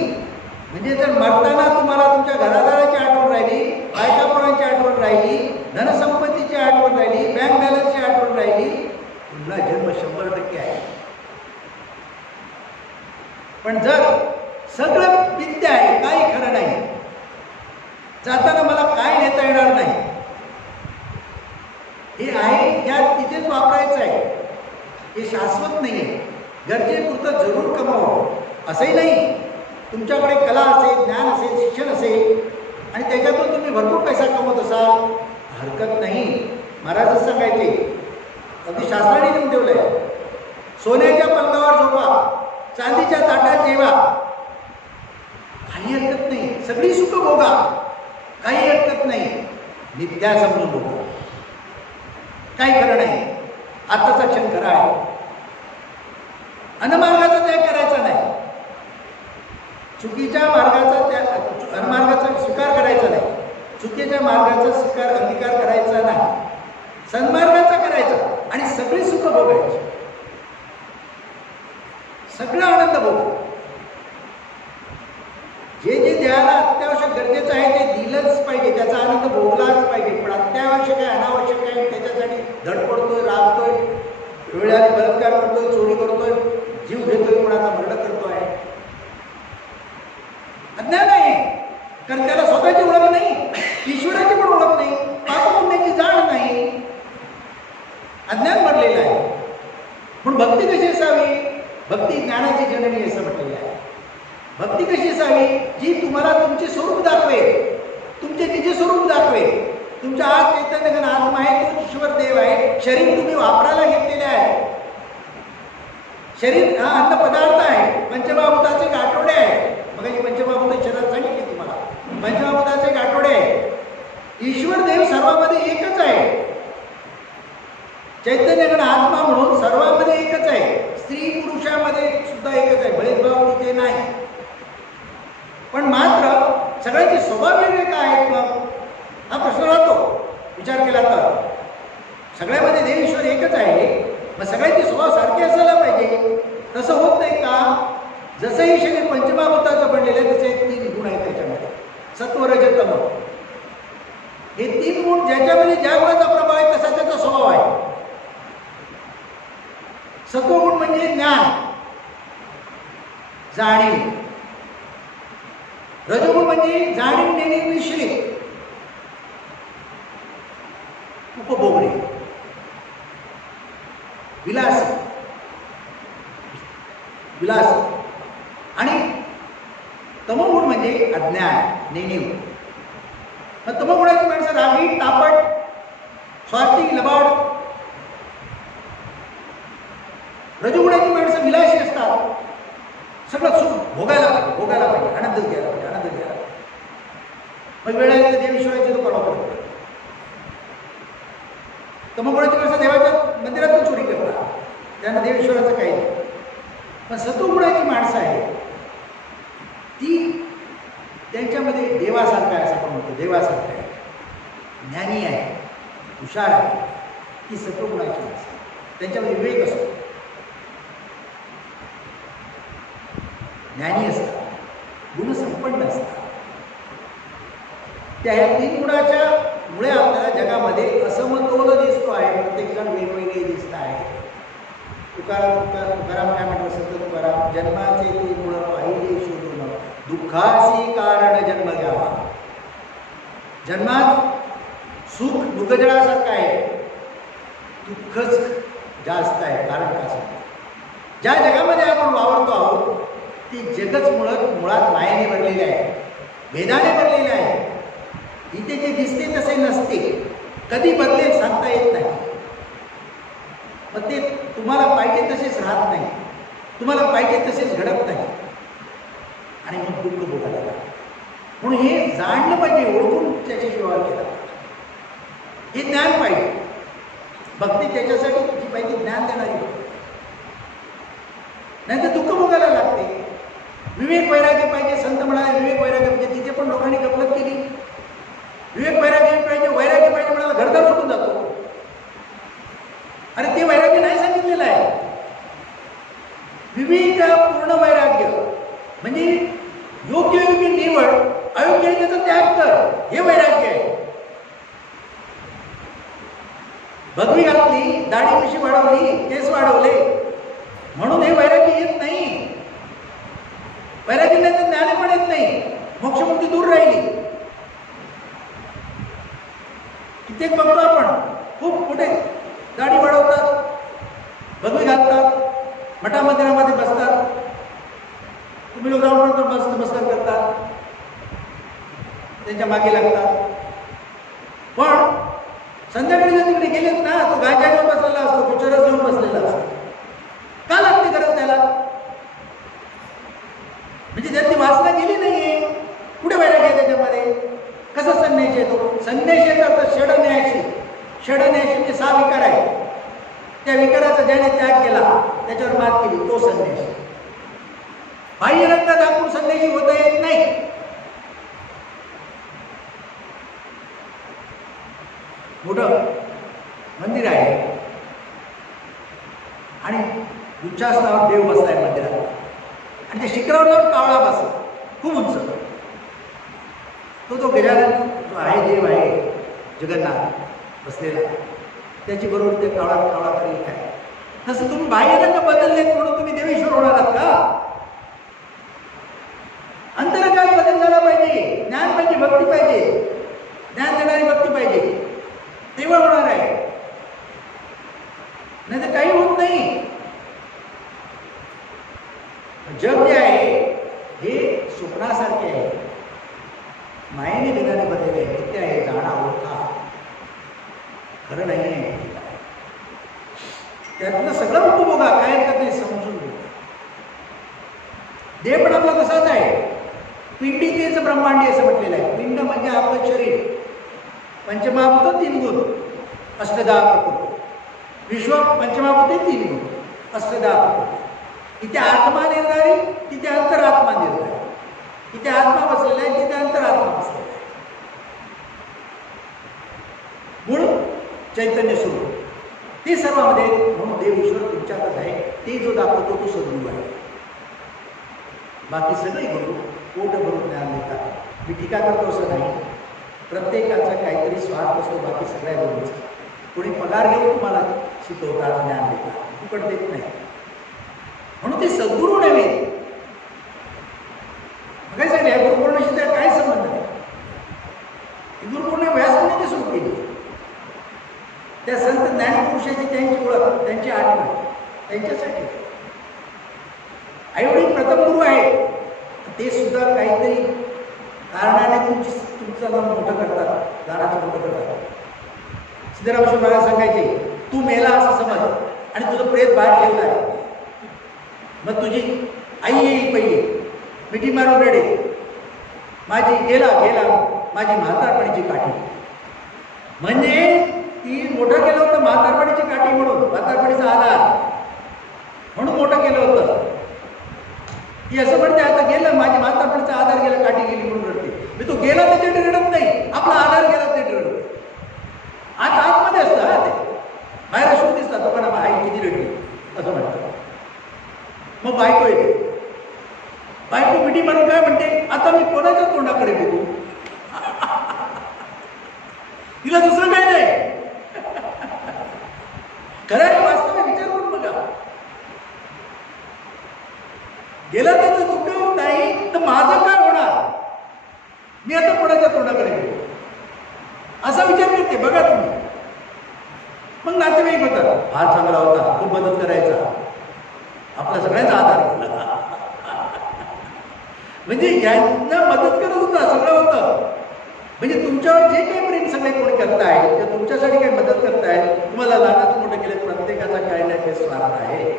म्हणजे जर मरताना तुम्हाला तुमच्या घरादाराची आठवण राहिली, बायकापोरांची आठवण राहिली, धनसंपत्तीची आठवण राहिली, बँक बॅलन्सची आठवण राहिली, पुन्हा जन्म 100% आहे. पण जर सगळं विद्या आहे, काही खरं नाही, जाताना मला काय नेता येणार नाही, हे आहे त्यात तिथेच वापरायचं आहे, हे शाश्वत नाही आहे. गरजेपुरतं जरूर कमावं असंही नाही. तुमच्याकडे कला असेल, ज्ञान असेल, शिक्षण असेल आणि त्याच्यातून तुम्ही भरपूर पैसा कमवत असाल, हरकत नाही. महाराजच सांगायचे, अगदी शास्त्राने लिहून ठेवलंय, सोन्याच्या पलंगावर झोपा, चांदीच्या ताटात जेवा, काही हरकत नाही. सगळी सुख भोगा, काही हरकत नाही. नित्या समजून भोगा, काही खरं नाही. आताचा क्षण खरा आहे. अनमार्गाचा त्याग करायचा नाही, चुकीच्या मार्गाचा अनमार्गाचा स्वीकार करायचा नाही, चुकीच्या मार्गाचा स्वीकार अंगीकार करायचा नाही, सन्मार्गाचा करायचा आणि सगळी सुख भोगायची, सगळा आनंद भोगा. जे जे देहाला अत्यावश्यक गरजेचं आहे ते दिलंच पाहिजे, त्याचा आनंद भोगलाच पाहिजे. पण अत्यावश्यक आहे, अनावश्यक आहे, त्याच्यासाठी धडपडतोय, राबतोय, वेळाने बलात्कार करतोय, चोरी करतोय, जीव घेतोय, कोणाचा मर्डर करतोय, अज्ञान आहे. कारण त्याला स्वतःची ओळख नाही, ईश्वराची पण ओळख नाही, पापपुण्याची जाण नाही, अज्ञान भरलेलं आहे. म्हणून भक्ती कशी असावी? भक्ती ज्ञानाची जननी असं म्हटलेलं आहे. भक्ती कशी असावी? जी तुम्हाला तुमचे स्वरूप दाखवे, तुमचे तिचे स्वरूप दाखवे. तुमच्या आत चैतन्य घन आत्मा आहे, तो ईश्वर देव आहे. शरीर तुम्ही वापरायला घेतलेले आहे. शरीर हा अन्न पदार्थ आहे, पंचमहाभूताचे गाठोडे आहे. मग ही पंचमहाभूत शरीरात सांगितले तुम्हाला, पंचमहाभूताचे गाठोडे आहे. ईश्वर देव सर्वांमध्ये एकच आहे. चैतन्य घन आत्मा म्हणून सर्वांमध्ये एकच आहे. स्त्री पुरुषामध्ये सुद्धा एकच आहे, भेदभाव तिथे नाही. पण मात्र सगळ्यांचे स्वभाव वेगळे काय आहेत? मग हा प्रश्न राहतो विचार केला तर. सगळ्यामध्ये देव ईश्वर एकच आहे, मग सगळ्यांचे स्वभाव सारखे असायला पाहिजे. तसं होत नाही का? जसं हे शरीर पंचमहाभूताचं बनलेलं आहे, त्याचे 3 गुण आहेत त्याच्यामध्ये, सत्व रज तम. हे 3 गुण ज्याच्यामध्ये ज्या गुणाचा प्रभाव आहे तसा त्याचा स्वभाव आहे. सत्वगुण म्हणजे ज्ञान, जाणीव. रजोगुण म्हणजे जाणीव देणे, मिश्रित, उपभोगणे, विलास, विलास. आणि तमोगुण म्हणजे अज्ञान, नेणीव. मग तमोगुणाची माणसं रागी, तापट, स्वार्थी, लबाड. रजोगुणाची माणसं विलासी असतात, सगळं सुख भोगायला पाहिजे, भोगायला पाहिजे, आनंदच घ्यायला पाहिजे, आनंद घ्यायला पाहिजे. मग वेळ आली तर देव ईश्वराची तो परवा पडतो. तमोगुणाची माणसं देवाच्या मंदिरातून चोरी करतात, त्यांना देव ईश्वराचं काही नाही. पण सत्वगुणाची माणसं आहे ती त्यांच्यामध्ये देवासारखं आहे, असं आपण म्हणतो, देवासारखं आहे, ज्ञानी आहे, हुशार आहे. ती सत्वगुणाची माणसं, त्यांच्यामध्ये विवेक असतो, ज्ञानी असतात, गुणसंपन्न असतात. त्या 3 गुणाच्या मुळे आपल्याला जगामध्ये असमतोल दिसतो आहे. प्रत्येक जण वेगवेगळे दिसत आहे. तुकाराम काय म्हटलं? संत तुकाराम, जन्माचे ते मूळ पाहिले शोधून, दुःखासी कारण जन्म घ्यावा. जन्मात सुख दुःखजळासारखं आहे, दुःखच जास्त आहे. कारण का सांगतो? ज्या जगामध्ये आपण वावरतो आहोत ती जगच मुळात मायेने भरलेले आहे, भेदाने भरलेले आहे. इथे जे दिसते तसे नसते, कधी बदलेल सांगता येत नाही. मग ते तुम्हाला पाहिजे तसेच राहत नाही, तुम्हाला पाहिजे तसेच घडत नाही आणि मग दुःख भोगायला लागतं. म्हणून हे जाणलं पाहिजे, ओळखून त्याची व्यवहार केला पाहिजे. हे ज्ञान पाहिजे. भक्ती त्याच्यासाठी जी पाहिजे ज्ञान देणारी भक्ती, नाही तर दुःख भोगायला लागते. विवेक वैराग्य पाहिजे. संत म्हणाले विवेक वैराग्य पाहिजे, तिथे पण लोकांनी गफलत केली. विवेक वैराग्य पाहिजे, वैराग्य पाहिजे म्हणाला घरदार सुटून जातो. अरे ते वैराग्य नाही सांगितलेलं आहे. विवेक पूर्ण वैराग्य म्हणजे योग्य योग्य निवड, अयोग्य आहे त्याचा त्याग कर, हे वैराग्य आहे. भगवी घातली, दाढी मिशी वाढवली, केस वाढवले म्हणून हे वैराग्य येत नाही. वैराग्य नाही तर ज्ञान पण येत नाही, मोक्षमुक्ती दूर राहिली. कित्येक बघतो आपण, खूप मोठे दाढी वाढवतात, भगवी घालतात, मठा मंदिरामध्ये बसतात, तुम्ही लोक जाऊन मस्त नमस्कार करतात, त्यांच्या मागे लागतात. पण संध्याकाळी जर तिकडे गेलेत ना, तो गायच्या घेऊन बसलेला असतो, कुचरस घेऊन बसलेला असतो. का लागते गरज त्याला? म्हणजे त्यातली वासना गेली नाहीये. कुठे वैराग्य आहे त्याच्यामध्ये? कसं संन्याशी येतो? संन्याशीचा अर्थ षडन्याशी. षडन्याशी म्हणजे 6 विकार आहे. त्या विकाराचा ज्याने त्याग केला, त्याच्यावर मात केली, तो संन्याशी. बाह्य रंग दाखवून संन्याशी होता येत नाही. मोठं मंदिर आहे आणि उच्चासनावर देव बसलाय मंदिरात, आणि ते शिखरावर जाऊन कावळा बसला, खूप उंच. तो गजानन जो आहे, देव आहे जगन्नाथ बसलेला, त्याची बरोबर ते कावळा करेल काय? तसं तुम्ही बाह्य रंग बदललेत म्हणून तुम्ही देवेश्वर होणार आहात का? अंतरंगात बदल झाला पाहिजे. ज्ञान पाहिजे, भक्ती पाहिजे, ज्ञान देणारी भक्ती पाहिजे, तेव्हा होणार आहे. नाही तर काही होत नाही. जग जे आहे हे स्वप्नासारखे आहे, मायेने देणारे बदल आहे, नित्य आहे, जाणा ओळखा, खरं नाही आहे. त्यातलं सगळं उपभोगा, काय हरकत नाही, समजून घ्या. देह पण आपला तसाच आहे. पिंडी तेच ब्रह्मांडी असं म्हटलेलं आहे. पिंड म्हणजे आपलं शरीर, पंचमहाभूत 3 गुण, अष्टधा प्रकृती. विश्व पंचमहाभूते 3 गुण, अष्टधा प्रकृती. इथे आत्मा निर्धारी, तिथे अंतरात्मा निर्धारी. इथे आत्मा बसलेला आहे, तिथे अंतरात्मा बसलेला आहे. मूळ चैतन्य स्वरूप ते सर्वांमध्ये. म्हणून देव ईश्वर तुमच्याकडे आहे. ते जो दाखवतो तो सद्गुरू आहे. बाकी सगळे गुरु पोट भरून ज्ञान देतात. मी टीका करतो असं नाही. प्रत्येकाचा काहीतरी स्वार्थ असतो, बाकी सगळ्या गुरूंचा. कोणी पगार घेऊन तुम्हाला शिकवतात, ज्ञान देतात, फुकट देत नाही. म्हणून ते सद्गुरू नव्हे. काय सांगितलं, या गुरुपौर्णिमेशी त्याला काय संबंध आहे? ही गुरुपौर्णिमा व्यासमुनीने सुरू केली. त्या संत ज्ञानपुरुषाची त्यांची ओळख, त्यांची आठवण, त्यांच्यासाठी. आईवडील प्रथम गुरु आहे, ते सुद्धा काहीतरी कारणाने तुमचं नाम मोठं करतात, दाराचं मोठं करतात. सिद्धरामेश्वर महाराज सांगायचे, तू मेला असं समज आणि तुझं प्रेत बाहेर ठेवलं आहे, मग तुझी आई येईल पहिली, मिठी मारून रडे, माझी गेला माझी म्हातारपणीची काठी. म्हणजे ती मोठं केलं होतं म्हातारपणीची काठी म्हणून, म्हातारपणीचा आधार म्हणून मोठं केलं होतं. ती असं म्हणते, आता गेलं माझी म्हातारपणीचा आधार गेला, काठी गेली म्हणून रडते. मी तो गेला तर ते रडत नाही, आपला आधार गेला ते रडते. आता आतमध्ये असतं हा, ते बाहेर असून दिसतात पण आई किती रडली असं म्हणतात. मग बायको येते, बायको मिठी मारून काय म्हणते, आता मी कोणाच्या तोंडाकडे बघू? तिला दुसरं काय नाही. खरं वास्तव विचार करून बघा. गेला त्याचं दुःख नाही तर माझं काय होणार? मी आता कोणाच्या तोंडाकडे बघू असा विचार करते. बघा तुम्ही. मग नातेवाईक होतात, फार चांगला होता, खूप मदत करायचा, आपला सगळ्यांचा आधार घेतला. म्हणजे यांना मदत करत होता, सगळं होतं. म्हणजे तुमच्यावर जे काही प्रेम सगळे कोणी करताय, ते तुमच्यासाठी काही मदत करताय, तुम्हाला लहानाचं मोठं केलं, प्रत्येकाचा काही ना काही स्वार्थ आहे.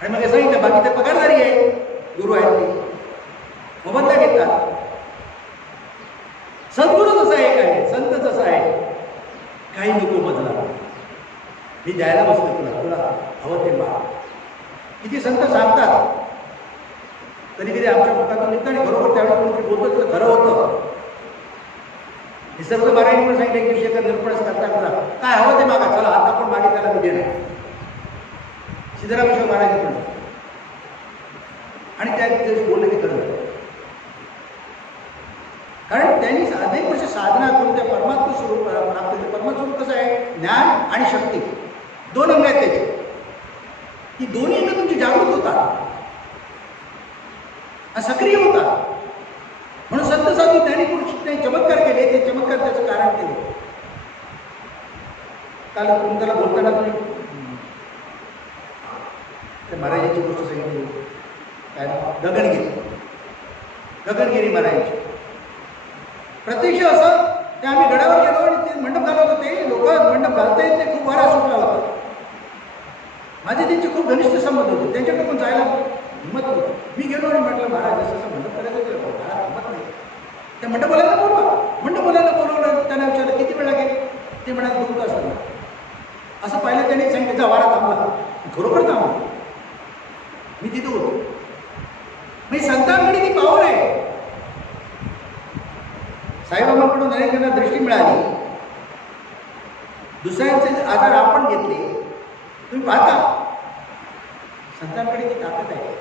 आणि मग सांगितलं बाकी ते पगारदारी आहे, गुरु आहेत ते. मोबदला घेतात. सद्गुरू जसा एक आहे, संत जसा आहे, काही नको बदला, मी द्यायला बसलो तुला, तुला हवं ते माग. किती संत सांगतात, कधी कधी आमच्या मुखातून निघतं आणि बरोबर त्यावेळेस कोणतरी बोलतो तर खरं होतं. निसर्ग महाराजांनी पण सांगितलं एक दिवशी एका निर्पणच करता काय हवं ते मागा, चला आता पण मागे त्याला मी देणार. सिद्धरामेश्वर महाराज पण आणि त्या दिवशी बोलले की खरं. कारण त्यांनी अनेक वर्ष साधना करून त्या परमात्मा स्वरूप प्राप्त केलं. परमात्मा स्वरूप कसं आहे, ज्ञान आणि शक्ती दोन अंग आहेत त्याचे. ती दोन्ही अंग तुमची जागृत होतात, सक्रिय होतात. म्हणून संत साधू ज्ञानी पुरुष त्यांनी चमत्कार केले. ते चमत्कार त्याचं कारण केले. काल तुमच्याला बोलताना तुम्ही त्या महाराजांची गोष्ट सांगितली, काय गगनगिरी महाराजांची. प्रत्यक्ष असं ते आम्ही गडावर गेलो आणि ते मंडप घालत होते. लोक मंडप घालता येत नाही, खूप वारा सुटला होता. माझे त्यांचे खूप घनिष्ठ संबंध होते, त्यांच्याकडे पण जायला हिंमत नव्हती. मी गेलो आणि म्हटलं महाराज असं मंडप करायचं मला हिंमत नाही. त्या मंडपाला बोलवलं. त्यांना विचारलं किती वेळ लागेल, ते म्हणाले 2 तास लागले. असं पाहिलं त्यांनी सांगितलं वारा थांबला, खरोखर थांबला. मी तिथे होतो. मी संतांकडे ती पाऊल आहे. साईबाबांकडून अनेकांना दृष्टी मिळाली. दुसऱ्यांचे आजार आपण घेतले. तुम्ही पाहता संतांकडे ती ताकद आहे.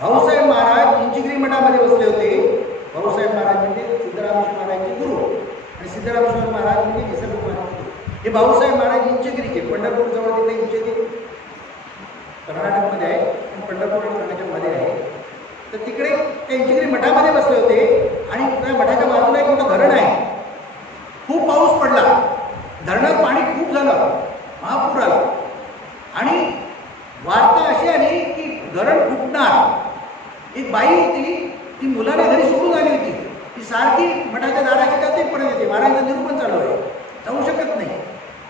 भाऊसाहेब महाराज इंचिगिरी मठामध्ये बसले होते. भाऊसाहेब महाराज म्हणजे सिद्धरामेश्वर महाराजचे गुरु आणि सिद्धरामेश्वर महाराज म्हणजे निसर्ग महाराज. हे भाऊसाहेब महाराज इंचगिरीचे, पंढरपूर जवळ तिथे इंचगिरी कर्नाटकमध्ये आहे आणि पंढरपूर कर्नाटकमध्ये आहे. तर तिकडे त्या इंचगिरी मठामध्ये बसले होते आणि त्या मठाच्या बाजूला एक मोठं धरण आहे. खूप पाऊस पडला, धरणात पाणी खूप झालं, महापूर आला आणि वार्ता अशी आली की धरण फुटणार. एक बाई होती, ती मुलाने घरी सोडून आली होती. ती सारखी मठाच्या दाराची जाते परत येते. महाराजांचं निरूपण चालू आहे, जाऊ शकत नाही,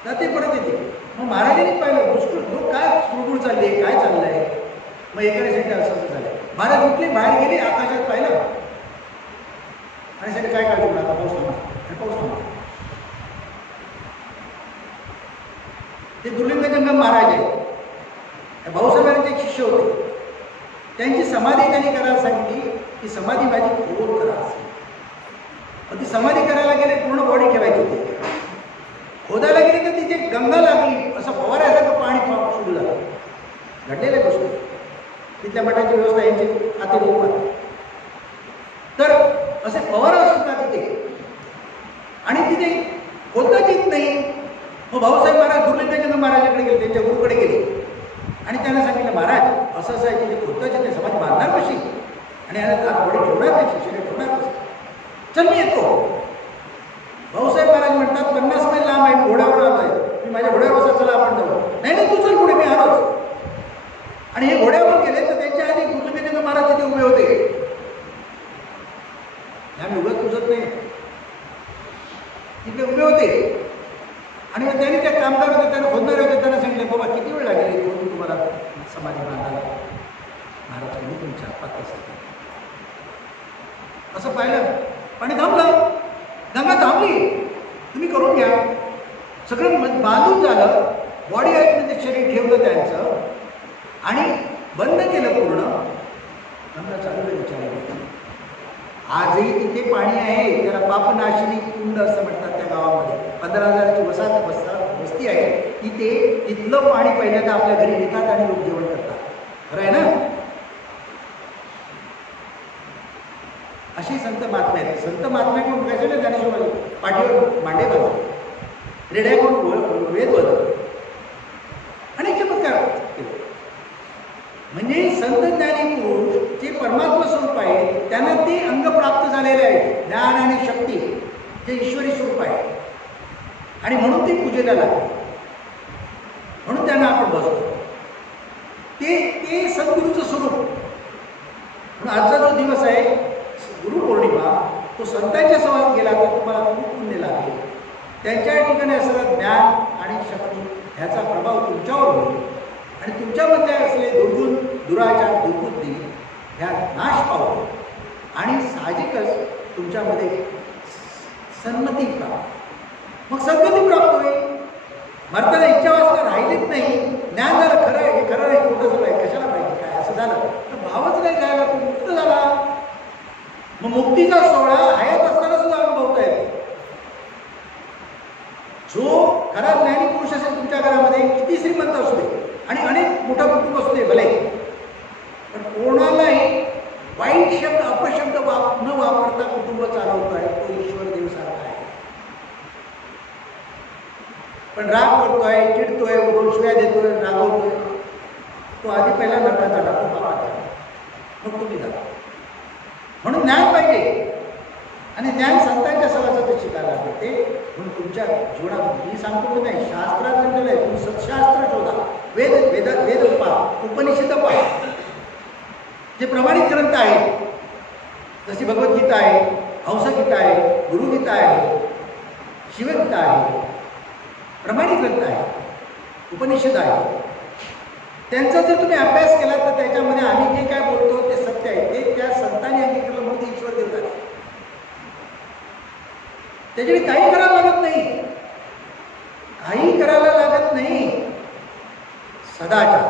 जाते परत येते. मग महाराजांनी पाहिलं गोष्ट काय सुळबुळ चालली आहे, काय चाललं आहे. मग एकाने सांगितलं असं असं झालं. महाराज उठले, बाहेर गेले, आकाशात पाहिलं आणि सांगितलं काय काळजी आता पाऊस थांबा आणि पाऊस थांबा. ते दुर्लिंगजंगम महाराज आहे, भाऊसाहेबांचे एक शिष्य होते. त्यांची समाधी त्यांनी करायला सांगितली की समाधी माझी खोल करा. मग ती समाधी करायला गेले, पूर्ण बॉडी ठेवायची होती. खोदायला गेले तर तिथे गंगा लागली, असं फवाऱ्यासारखं पाणी सुरू झालं. घडलेल्या गोष्टी तिथल्या मठाची व्यवस्था यांची अतिरोप. तर असे फवारा सुद्धा तिथे आणि तिथे खोदताच येत नाही. मग भाऊसाहेब महाराज दुर्लिंगजंगम महाराजांकडे गेले, त्यांच्या गुरुकडे गेले आणि त्यांना सांगितलं महाराज असं असं आहे की खोदताच येते, समाधी बांधणार कशी आणि याला बॉडी ठेवणार कशी, शरीर ठेवणार कसं. चल मी येतो. भाऊसाहेब महाराज म्हणतात 50 मैल लांब आहे, मी घोड्यावर आलो आहे, मी माझ्या घोड्यावर बसा, चला आपण जाऊ. नाही नाही तू चल पुढे, मी आलोच. आणि हे घोड्यावर गेले तर त्यांच्या आधी दुर्लिंगजंगम महाराज तिथे उभे होते. आम्ही उभं तुझत नाही, तिथे उभे होते. आणि मग त्यांनी त्या कामगार होते, त्यांना खोदणारे होते, त्यांना सांगितलं बाबा किती वेळ लागेल खोदून तुम्हाला समाधी बांधायला. महाराज तुम्ही तुमच्या 5 तास. असं पाहिलं, पाणी थांबलं, गंगा थांबली, तुम्ही करून घ्या. सगळं बांधून झालं, बॉडी आतमध्ये शरीर ठेवलं त्यांचं आणि बंद केलं पूर्ण. गंगा चालू विचार आजही तिथे पाणी आहे. त्याला पापनाशिनी कुंड असं म्हणतात. त्या गावामध्ये 15,000ची वस्ती आहे. तिथे तिथलं पाणी पहिल्यांदा आपल्या घरी येतात आणि लोक जेवण करतात. खरं आहे ना. अशी संत महात्मा आहेत. संत महात्म्याकडून बघायचं ना, ज्ञानेश्वर पाठीवर मांडे बांधले, रेड्याकडून वेद बदल अनेक चमत्कार केले. म्हणजे संत ज्ञानी पुरुष जे परमात्मा स्वरूप आहे त्यांना ते अंग प्राप्त झालेले आहे. ज्ञान आणि शक्ती जे ईश्वरी स्वरूप आहे आणि म्हणून ते पूजेला लागते. म्हणून त्यांना आपण बसतो. ते सद्गुरूचं स्वरूप. म्हणून आजचा जो दिवस आहे गुरुपौर्णिमा, तो संतांच्या सहवास गेला तर तुम्हाला खूप पुण्य लागेल. त्यांच्या ठिकाणी असलेलं ज्ञान आणि शक्ती ह्याचा प्रभाव तुमच्यावर होईल आणि तुमच्यामध्ये असलेले दुर्गुण, दुराचार, दुर्बुद्धी ह्या नाश पावतो आणि साहजिकच तुमच्यामध्ये सन्मती प्राप्त, मग सद्गती प्राप्त होईल. मरताना इच्छा वासना राहिलीच नाही, ज्ञान झालं, खरं आहे, हे खरं आहे, खोटं झालं आहे, कशाला पाहिजे काय असं झालं तर भावच नाही जायला, तो मुक्त झाला. मग मुक्तीचा सोहळा हयात असताना सुद्धा अनुभवता येतो. जो खरा ज्ञानी पुरुष असेल तुमच्या घरामध्ये, किती श्रीमंत असू दे आणि अनेक मोठं कुटुंब असू दे भले, पण कोणालाही वाईट शब्द अपशब्द न वापरता कुटुंब चालवतो आहे, तो ईश्वर देव सारखा आहे. पण राग करतोय, चिडतोय, उडून शिव्या देतोय, रागवतोय, तो आधी पहिला नरकात आला, तो पापात आला, मग तुम्ही जा. म्हणून ज्ञान पाहिजे आणि ज्ञान संतांच्या सहवासात शिकायला मिळते. म्हणून तुमच्या जीवनात मी सांगतो की नाही, शास्त्रात म्हटलेलं आहे, तुम्ही सत्शास्त्र शोधा, वेद वेद वेद पहा, उपनिषद पहा, जे प्रमाणित ग्रंथ आहेत, जशी भगवद्गीता आहे, हंसगीता आहे, गुरुगीता आहे, शिवगीता आहे, प्रमाणित ग्रंथ आहे, उपनिषद आहे. त्यांचा जर तुम्ही अभ्यास केला तर त्याच्यामध्ये आम्ही जे काय बोलतो ते सत्य आहे, ते त्या संतांनी अंगीकारलं म्हणून ते ईश्वर देव झाले. त्याच्याकडे काही करायला लागत नाही, काही करायला लागत नाही. सदाचार,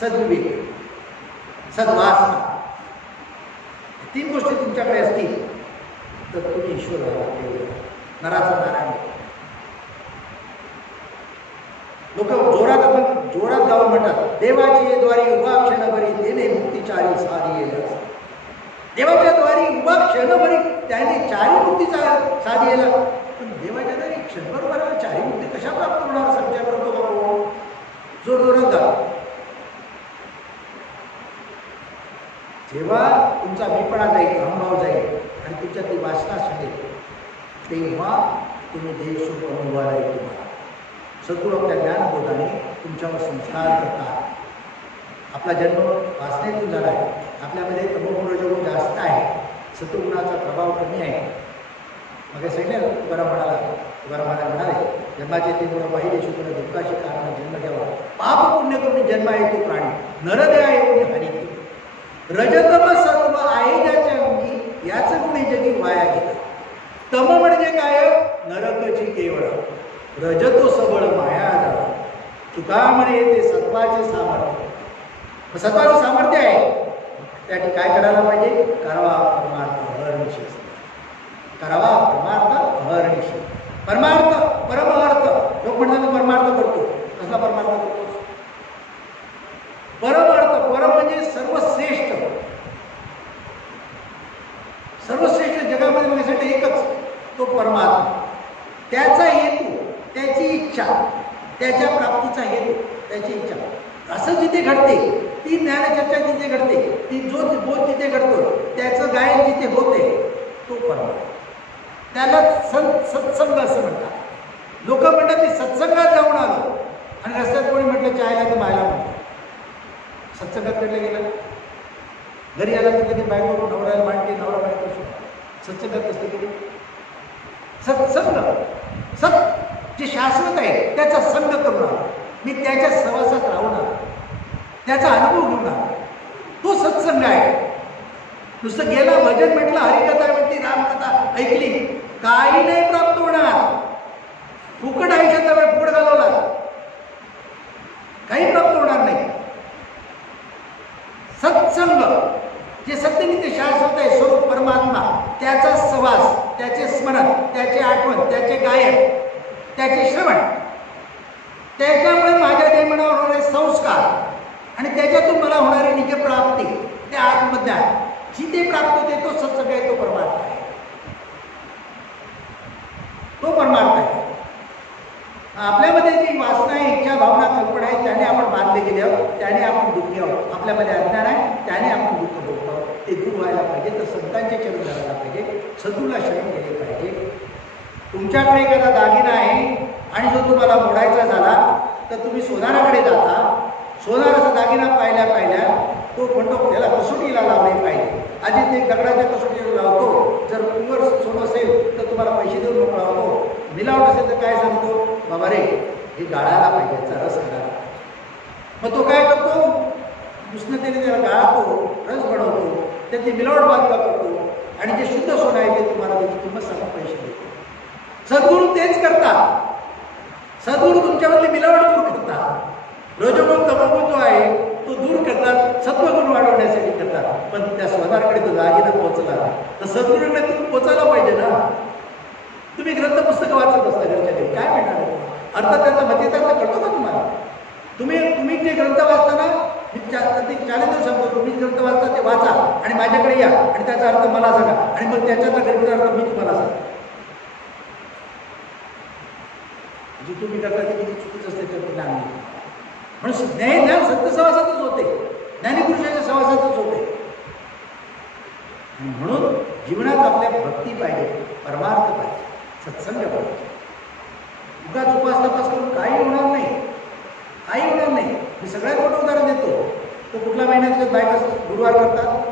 सद्विवेक, सद्वासना, तीन गोष्टी तुमच्याकडे असतील तर तुम्ही ईश्वर नराचा नारायण. लोक जोरात जाऊन म्हणतात, देवाची द्वारी उभा क्षणभरी तेने मुक्तीचारी साधी येईल. देवाच्या द्वारी उभा क्षणभरी त्याने चारी मुक्तीचा साधी येईल. पण देवाच्या द्वारी क्षणभर बरोबर चारी मुक्ती कशा प्राप्त होणार असा विचार करतो का कोण? जोरात जा. जेव्हा तुमचा मीपणा जाईल, अहंभाव जाईल आणि तुमच्या ती वासना सडेल, तेव्हा तुम्ही देवस्वरूप अनुभवाला येईल. तुम्हाला सद्गुरू आपल्या ज्ञानबोधाने तुमच्यावर संस्कार करतात. आपला जन्म वासनेतून झाला आहे, आपल्यामध्ये तमोगुण रजोगुण जास्त आहे, सत्वगुणाचा प्रभाव कमी आहे. मग सांगितलं तुकाराम म्हणाले, जन्माचे ते गुण पाहिले शुक्र दुःखाचे कारण जन्म घ्यावा, पाप पुण्य करून जन्म आहे तो प्राणी, नरदया येऊन हानी केली. रजतम सत्व आहे ज्याच्या अंगी, याच गुणी जगी वाया गेला. तम म्हणजे काय? नरकची केवळ, रजतो सबळ माया. तुका म्हणे ते सत्वाचे सामर्थ्य. सत्वाचं सामर्थ्य आहे, त्यासाठी काय करायला पाहिजे? करावा परमार्थ अहर्निशी. करावा परमार्थ अहर्निशी. परमार्थ परमार्थ. लोक म्हणतात परमार्थ करतो, कसला परमार्थ करतो? परमार्थ. परम म्हणजे सर्वश्रेष्ठ. सर्वश्रेष्ठ जगामध्ये बघण्यासाठी एकच, तो परमात्मा. त्याचा हेतू, त्याची इच्छा, त्याच्या प्राप्तीचा हेतू, त्याची इच्छा असं जिथे घडते, ती ज्ञानचर्चा जिथे घडते, ती जो बोध तिथे घडतो, त्याचं गायन जिथे होते, तो परमात्मा. त्याला सत्संग असं म्हणतात. लोक म्हणतात मी सत्संगात जाऊन आलो, आणि रस्त्यात कोणी म्हटलं चायला तर मायला म्हणतात. सत्संगात कडलं गेलं, घरी आला तर कधी बायको नवऱ्याला मांडते, नवरा बायको सत्संगात कसं गेली. सत्संग सत जे शाश्वत आहे त्याचा संग करून मी त्याच्या सहवासात राहणार, त्याचा अनुभव घेणार, तो सत्संग आहे. नुसतं गेला भजन म्हटलं, हरिकथा म्हटली, रामकथा ऐकली, काही नाही प्राप्त होणार. फुकट आयुष्याचा वेळ पुढे घालवला, काही प्राप्त होणार नाही. सत्संग जे सत्यनित्य शाश्वत आहे, स्वरूप परमात्मा, त्याचा सहवास, त्याचे स्मरण, त्याचे आठवण, त्याचे गायन, त्याचे श्रवण, त्याच्यामुळे माझ्या देमनावर होणारे संस्कार आणि त्याच्यातून मला होणारी निज प्राप्ती, ते आत्मज्ञान जिथे प्राप्त होते, तो सत्संग आहे, तो परमार्थ आहे. तो परमार्थ आहे. आपल्यामध्ये जी वासना आहे, इच्छा, भावना, कल्पना आहे, त्याने आपण बांधले गेले आहोत, त्याने आपण दुःखी आहोत. आपल्यामध्ये अज्ञान आहे, त्याने आपण दुःख भोगतो आहोत. ते दूर व्हायला पाहिजे तर संतांचे चरण धरायला पाहिजे, सद्गुरूला शरण गेले पाहिजे. तुमच्याकडे एखादा दागिना आहे आणि जो तुम्हाला मोडायचा झाला तर तुम्ही सोनाराकडे जाता. सोनाराचा दागिना पाहिल्या तो म्हणतो त्याला कसोटीला लावले पाहिजे. आधी ते दगडाच्या कसोटीला लावतो. जर प्युअर सोनं असेल तर तुम्हाला पैसे देऊन मोकळा होतो. मिलावट असेल तर काय सांगतो, बाबा रे हे गाळायला पाहिजे, याचा रस काढायला. मग तो काय करतो, उष्णतेने त्याला गाळतो, रस बनवतो त्यातली मिलावट बाजूला करतो आणि जे शुद्ध सोनं आहे ते तुम्हाला त्याची किंमत सांगून पैसे देतो. सद्गुरू तेच करतात. सद्गुरू तुमच्यामधली मिलावट दूर करतात. रजोगुण तमोगुण जो आहे तो दूर करतात, सत्वगुण वाढवण्यासाठी करतात. पण त्या स्वतःकडे तो जागेला पोहोचला तर सद्गुरूंना तुम्ही पोचायला पाहिजे ना. तुम्ही ग्रंथ पुस्तकं वाचत असता घरच्या घरी, काय मिळणार अर्थात त्याचा मतितार्थ कळतो का तुम्हाला? तुम्ही जे ग्रंथ वाचता ना, मी चॅलेंज सांगतो, तुम्ही ग्रंथ वाचता ते वाचा आणि माझ्याकडे या आणि त्याचा अर्थ मला सांगा आणि मग त्याच्याचा गणित अर्थ मी तुम्हाला सांगा. जे तुम्ही करता ते किती चुकीच असते त्याचं ज्ञान नाही. म्हणून ज्ञान सत्य सहवासातच होते, ज्ञानीपुरुषाच्या सहवासातच होते. म्हणून जीवनात आपल्या भक्ती पाहिजे, परमार्थ पाहिजे, सत्संग पाहिजे. उगाच उपास करून काही होणार नाही, काही होणार नाही. मी सगळ्यात मोठं उदाहरण देतो. तो कुठला महिन्यात बायका गुरुवार करतात?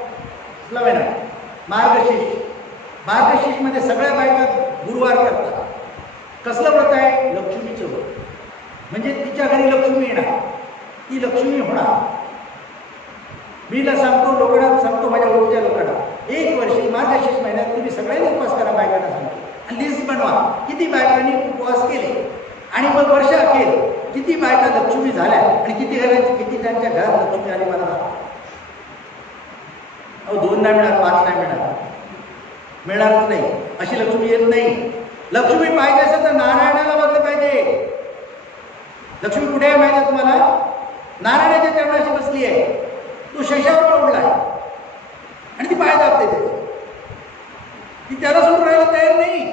कुठला महिना? मार्गशीर्ष. मार्गशीर्षमध्ये सगळ्या बायका गुरुवार करतात. कसलं व्रत आहे? लक्ष्मीचं व्रत. म्हणजे तिच्या घरी लक्ष्मी येणार, ती लक्ष्मी होणार. मीला सांगतो, लोकांना सांगतो, माझ्या ओळखीच्या लोकांना, 1 वर्षी मार्गशीर्ष महिन्यात तुम्ही सगळ्यांनी उपवास करा. बायकांना सांगतो आणि लिस्ट बनवा किती बायकांनी उपवास केले आणि मग वर्ष अखेर किती बायका लक्ष्मी झाल्या आणि किती त्यांच्या घरात लक्ष्मी आली मला. अहो 2 नाही मिळणार, 5 नाही मिळणार, मिळणारच नाही. अशी लक्ष्मी येत नाही. लक्ष्मी पाहिजे असेल तर नारायणाला बघलं पाहिजे. लक्ष्मी कुठे आहे माहिती आहे तुम्हाला? नारायणाच्या चरणाशी बसली आहे. तो शशावर पडला आहे आणि ती पाय दाबते त्याची. ती त्याला सोडून राहायला तयार नाही.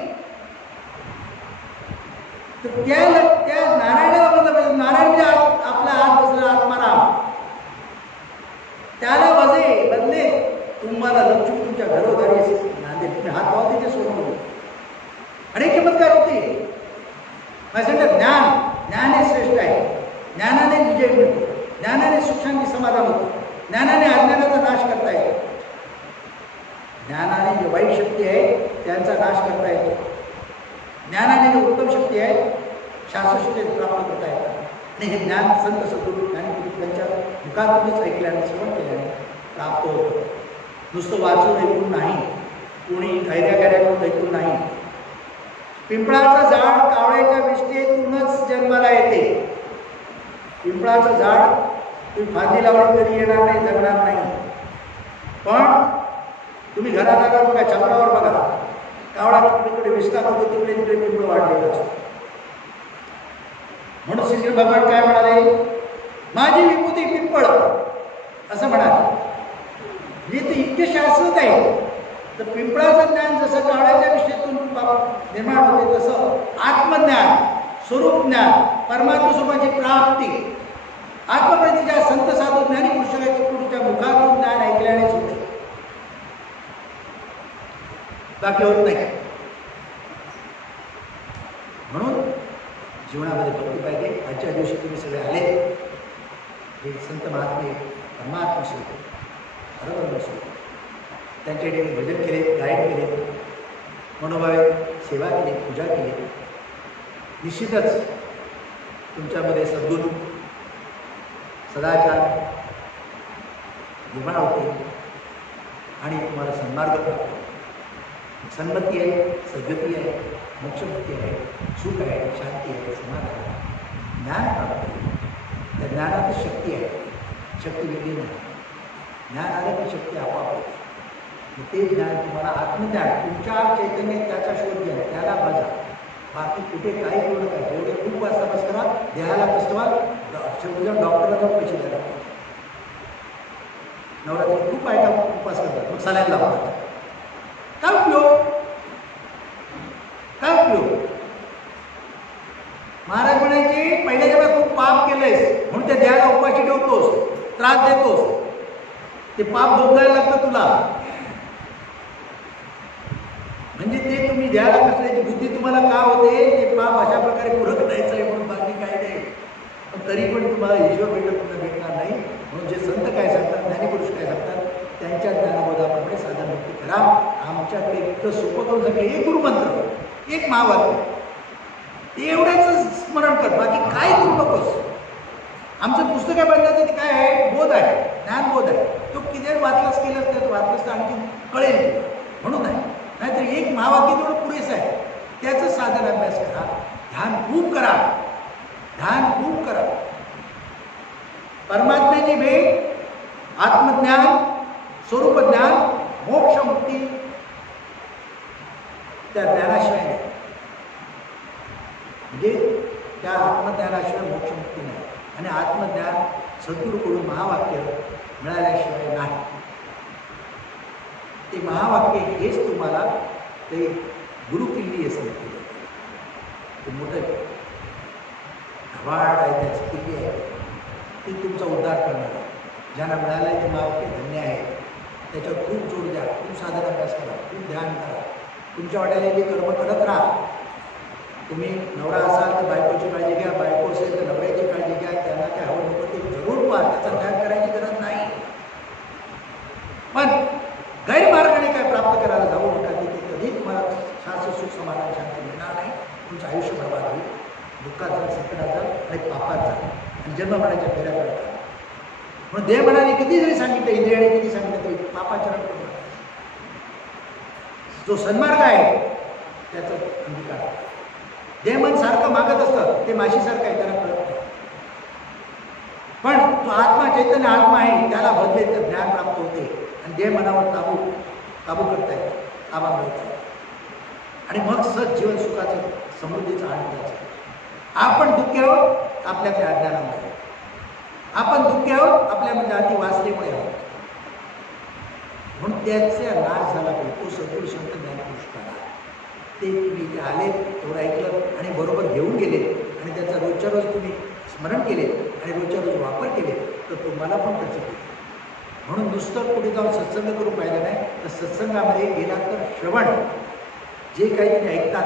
तर त्या नारायणाला बघलं पाहिजे. नारायण म्हणजे आपला हात बसला आत्माराम, त्याला बदले तुम्हाला लक्ष्मी तुमच्या घरोघरी नांदे. तुम्ही हात पाहू तिथे सोडून अनेक चमत्कार होते. माझ्यासाठी ज्ञान हे श्रेष्ठ आहे. ज्ञानाने विजय मिळतो, ज्ञानाने सुखांती समाधान होतो, ज्ञानाने अज्ञानाचा नाश करता येतो. ज्ञानाने जी वाईट शक्ती आहे त्यांचा नाश करता येतो. ज्ञानाने जी उत्तम शक्ती आहे शास्त्रशक्ती प्राप्त करता येतात. आणि हे ज्ञान संत सद्गुरू त्यांच्या मुखातूनच ऐकल्याने, श्रवण केल्याने प्राप्त होतं. नुसतं वाचून ऐकून नाही, कोणी धैर्याकडून ऐकून नाही. पिंपळाचं झाड कावळ्याच्या विष्ठेतूनच जन्माला येते. पिंपळाचं झाड तुम्ही फांदी लावली तरी येणार नाही, जगणार नाही. पण तुम्ही घरात आला बघा, छपरावर बघा, कावळा तिकडे विष्ठा करतो, तिकडे पिंपळ वाढलेलं असतं. म्हणून श्री भगवान काय म्हणाले? माझी विभूती पिंपळ असं म्हणाले. जे ते इतके शाश्वत आहे. तर पिंपळाचं ज्ञान जसं कावळ्याच्या विषयातून निर्माण होते तसं आत्मज्ञान, स्वरूप ज्ञान, परमात्मा स्वरूपाची प्राप्ती, आत्मप्रतीच्या संत साधू ज्ञानी पुरुषाच्या मुखातून ज्ञान ऐकल्यानेच होते, बाकी होत नाही. म्हणून जीवनामध्ये भक्ती पाहिजे. आजच्या दिवशी तुम्ही सगळे आले, हे संत महात्मे परमात्मा शिवते, बरोबर शिवते. त्यांच्या ठिकाणी भजन केले, गायन केले, मनोभावे सेवा केली, पूजा केली. निश्चितच तुमच्यामध्ये सद्गुण, सदाचार निर्माण होते आणि तुम्हाला सन्मार्ग प्राप्त होतो. सन्मती आहे, सद्गती आहे, मोक्षमुक्ती आहे, सुख आहे, शांती आहे, समाधान आहे, ज्ञान प्राप्त होते. त्या ज्ञानात शक्ती आहे, शक्ती वेगळी नाही. ज्ञान आलं की शक्ती आपोआप होते. ते ज्ञान तुम्हाला आत्मज्ञान, तुमच्या चैतन्यात त्याचा शोध घ्या, त्याला बजा. बाकी कुठे काही करू नका. जेवढे खूप वाजता बस करा, देहाला बसवा, डॉक्टरला जाऊन पैसे द्यायला पाहिजे. नवरात्री खूप बायका उपास करतात, मग सलाईन लावतात. काय उपयोग? काय उपयोग? महाराज म्हणायचे, पहिल्याच्या वेळेला खूप पाप केलंयस म्हणून त्या देहाला उपाशी ठेवतोस, त्रास देतोस, ते पाप भोगायला लागतं तुला. म्हणजे ते तुम्ही द्यायला कसल्याची बुद्धी तुम्हाला का होते, ते पाप अशा प्रकारे पुरत द्यायचं आहे म्हणून, बाकी काय नाही. पण तरी पण तुम्हाला ईश्वर भेटणार नाही. म्हणून जे संत काय सांगतात, ज्ञानीपुरुष काय सांगतात, त्यांच्या ज्ञानबोधाप्रमाणे साधन भक्ती करा. आमच्याकडे इतकं सोपं करून सांगते, एक गुरुमंत्र, एक महावाक्य, एवढ्याच स्मरण कर, बाकी काय करू नकोस. आमचं पुस्तक आहे बदलायचं ते काय आहे, बोध आहे, ज्ञानबोध आहे. तो किती वाचलाच केलं तर वाचलंच तर आणखी कळेल म्हणून आहे. नाहीतर एक महावाक्य तेवढं पुरेसं आहे. त्याचं साधन अभ्यास करा, ध्यान खूप करा, ध्यान खूप करा. परमात्म्याची भेट, आत्मज्ञान, स्वरूप ज्ञान, मोक्ष मुक्ती त्या ज्ञानाशिवाय नाही. म्हणजे त्या आत्मज्ञानाशिवाय मोक्ष मुक्ती नाही. आणि आत्मज्ञान सद्गुरूकडून महावाक्य मिळाल्याशिवाय नाही. ते महावाक्य हेच तुम्हाला ते गुरुकिल्ली असं केलं. ते मोठं घबाड आहे, त्याची किती आहे, ती तुमचा उद्धार करणार. ज्यांना मिळालं आहे ते महावाक्य धन्य आहे. त्याच्यावर खूप जोर द्या, खूप साधन अभ्यास करा, खूप ध्यान करा. तुमच्या वाट्याला जे कर्म करत राहा. तुम्ही नवरा असाल तर बायकोची काळजी घ्या, बायको असेल तर नवऱ्याची काळजी घ्या. त्यांना काय हवं नको ते जरूर पहा, त्याचा त्याग करायची गरज नाही. पण गैरमार्गाने काय प्राप्त करायला जाऊ नका. तिथे कधीच मला शास्त्र सुख समाधान शांती मिळणार नाही. तुमचं आयुष्य बर्बाद होईल. दुःखात जाल, संकटात जाल आणि पापात जाल आणि जन्म मरणाच्या फेऱ्या करतात. म्हणून देव म्हणाले किती जरी सांगितलं, इंद्रियाने किती सांगितलं तरी पापाचरण करू नका. जो सन्मार्ग आहे त्याचा अंगीकार. देव मन सारखं मागत असतं, ते माशीसारखं आहे, त्याला कळत नाही. पण जो आत्मा, चैतन्य आत्मा आहे, त्याला बदले तर ज्ञान प्राप्त होते आणि देव मनावर काबू करता येतो, ताबा मिळत आहे. आणि मग सत जीवन सुखाचं, समृद्धीचं, आनंदाचं. आपण दुःखी आहोत आपल्यातल्या अज्ञानामुळे. आपण दुःखी आहोत आपल्यामध्ये अति वासनेमुळे आहोत. म्हणून त्याचा नाश झाला पाहिजे. तो सद्गुरू संत ज्ञानपुरुष करा. ते तुम्ही ते आले, तेवढं ऐकलं आणि बरोबर घेऊन गेले आणि त्याचा रोजच्या रोज तुम्ही स्मरण केले आणि रोजच्या रोज वापर केले तर तुम्हाला पण त्याचं केलं. म्हणून नुसतं कुठे जाऊन सत्संग करून पाहिलं नाही तर सत्संगामध्ये गेला तर श्रवण, जे काही तुम्ही ऐकता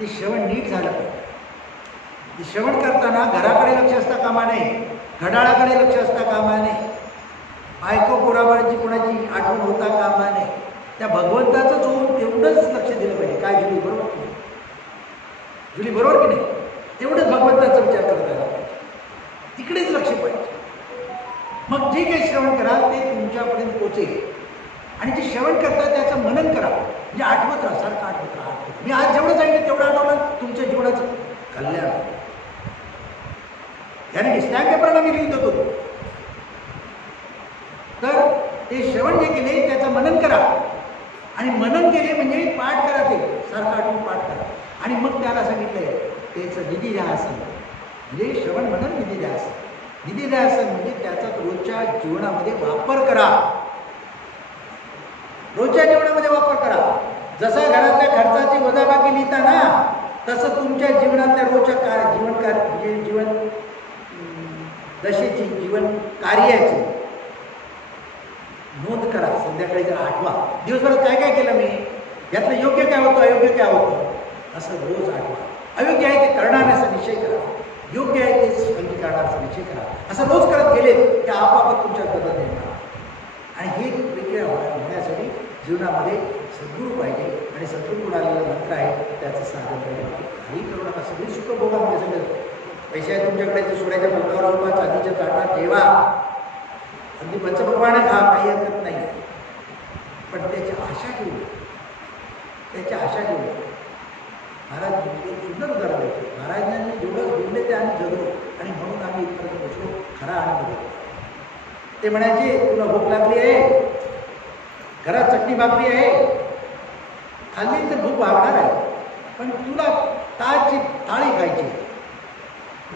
ते श्रवण नीट झालं पाहिजे. ते श्रवण करताना घराकडे लक्ष असता कामा नये, घड्याळाकडे लक्ष असता कामा नये, बायको पोराबाळाची कोणाची आठवण होता कामा नये. त्या भगवंताचं जो तेवढंच लक्ष दिलं पाहिजे. काय जुली बरोबर की नाही? जुली बरोबर की नाही? तेवढंच भगवंताचा विचार करता आला पाहिजे, तिकडेच लक्ष पाहिजे. मग जे काही श्रवण कराल ते तुमच्यापर्यंत पोचेल. आणि जे श्रवण करता त्याचं मनन करा, म्हणजे आठवत राहा, सारखं आठवत राहा. मी आज जेवढं सांगितलं तेवढं आठवलं, तुमच्या जीवनाचं कल्याण. याने स्टॅम्प पेपरला मी लिहित होतो. तर ते श्रवण जे केले त्याचं मनन करा. आणि मनन केले म्हणजे पाठ करा, ते सारखं आठवून पाठ करा. आणि मग त्याला सांगितलंय त्याचं निधिध्यासन, म्हणजे श्रवण मनन निधिध्यासन. निधिध्यासन म्हणजे त्याचा रोजच्या जीवनामध्ये वापर करा. रोजच्या जीवनामध्ये वापर करा. जसा घरातल्या खर्चाची वजाबाकी लिहिता ना, तसं तुमच्या जीवनातल्या रोजच्या जीवन दशेची, जीवन कार्याची नोंद करा. संध्याकाळी जर आठवा, दिवसभरात काय काय केलं मी, यातलं योग्य काय होतं, अयोग्य काय होतं, असं रोज आठवा. अयोग्य आहे ते करणाऱ्याचा निश्चय करा, योग्य आहे ते अंगीकारण्याचा निश्चय करा. असं रोज करत गेले की आपोआप तुमच्या बदल येणार. आणि हे विक्रिया होण्यासाठी जीवनामध्ये सद्गुरू पाहिजे. आणि सद्गुरू आलेला मंत्र आहे त्याचं साधन पाहिजे. काही करू नका, सगळी सुख भोगा. म्हणजे सगळं पैसे आहे तुमच्याकडे, ते सोन्याच्या बोटावर उभा, चांदीच्या ताटात ठेवा, अगदी पंचपक्वाने खा, काही हरकत नाही. पण त्याची आशा ठेवू, त्याची आशा ठेवू. महाराज सुंदर उदाहरण द्यायचे. महाराजांनी जेवढं बोलले ते आम्ही जगलो आणि म्हणून आम्ही इथपर्यंत पोचलो. खरा आनंद होतो. ते म्हणायचे तुला भूक लागली आहे, घरात चटणी भाकरी आहे, खाल्ली तर भूक भागणार आहे, पण तुला ताजची थाळी खायची.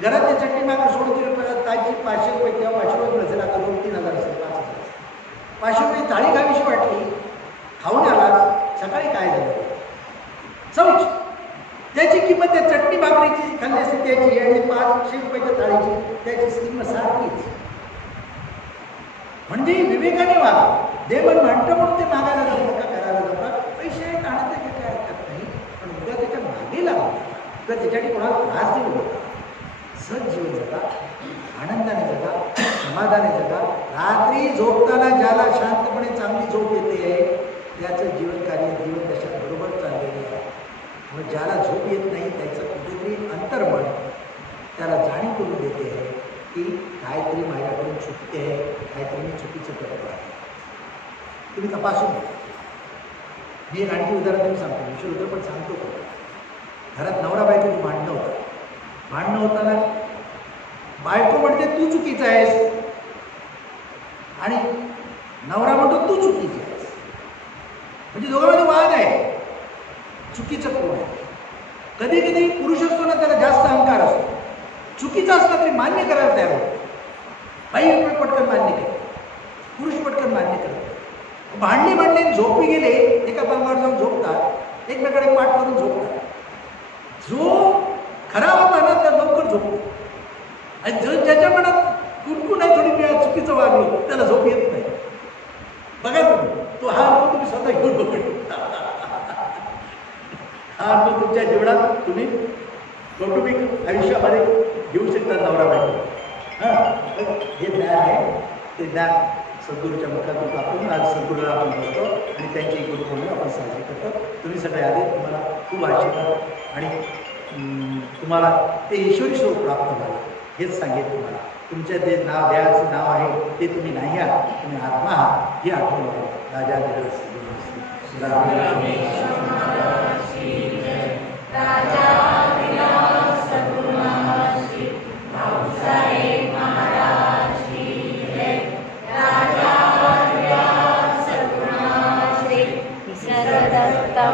घरात ते चटणी भाकरी सोडून दिली, ताजची 500 रुपये किंवा 500 रुपये नसेल, आता 2-3 हजार असेल, 5,000. 500 रुपये थाळी खावीशी वाटली, खाऊन आलास, सकाळी काय झालं, चौच. त्याची किंमत त्या चटणी भाकरीची खाल्ली असते त्याची आणि 500 रुपयाच्या थाळीची त्याची किंमत सारखीच. म्हणजे विवेकाने वागा. देवन म्हणतं म्हणून ते मागायला जाऊ नका, करायला जाऊ नका. पैसे आहेत, आनंद काय हरकत नाही, पण उद्या त्याच्या मागे लागू नका किंवा त्याच्यासाठी कोणाला त्रास देऊ नका. सत जीवन जगा, आनंदाने जगा, समाधाने जगा. रात्री झोपताना ज्याला शांतपणे चांगली झोप येते त्याचं जीवनकार्य जीवनदशा बरोबर चाललेली आहे. मग ज्याला झोप येत नाही त्याचं कुठेतरी अंतर्मन त्याला जाणीव करून देते आहे की काहीतरी माझ्याकडून चुकते आहे, काहीतरी मी चुकीचं करतो आहे. तुम्ही तपासून घ्या. मी एक आणखी उदाहरण तुम्ही सांगतो, विषय होतं पण सांगतो का. घरात नवरा बायकोची भांडणं होतं. भांडणं होताना बायको म्हणते तू चुकीचा आहेस आणि नवरा म्हणतो तू चुकीची आहेस. म्हणजे दोघांमध्ये वाद आहे, चुकीचं कोण आहे. कधी कधी पुरुष असतो ना, त्याला जास्त अहंकार असतो. चुकीचा असला तरी मान्य करायला तयार होतो. बाई पटकन मान्य करतो, पुरुष पटकन मान्य करतो. भांडणे झोपी गेले, एका पांगावर जाऊन झोपतात, एकमेकाकडे पाठ करून झोपतात. जो खरा होता ना त्या लवकर झोपतो आणि ज्याच्या मनात कुणकुण आहे थोडी वेळा चुकीचं वागलो त्याला झोप येत नाही. बघा तुम्ही, तो हा अनुभव तुम्ही स्वतः घेऊन बघू शकता. हा अनुभव तुमच्या जीवनात तुम्ही कौटुंबिक आयुष्यामध्ये घेऊ शकता. नवरा बायको हे ज्ञान आहे, ते ज्ञान सद्गुरूच्या मुखातून आपण आज सद्गुरूला आपण करतो आणि त्यांची गुरुपौर्णिमा आपण साजरी करतो. तुम्ही सगळे आले, तुम्हाला खूप आशीर्वाद आणि तुम्हाला ते ईश्वरी स्वरूप प्राप्त झालं हेच सांगेल. तुम्हाला तुमच्या ते नाव देहाचं नाव आहे ते तुम्ही नाही आहात, तुम्ही आत्मा आहात ही आठवण आहे. राजा दत्ता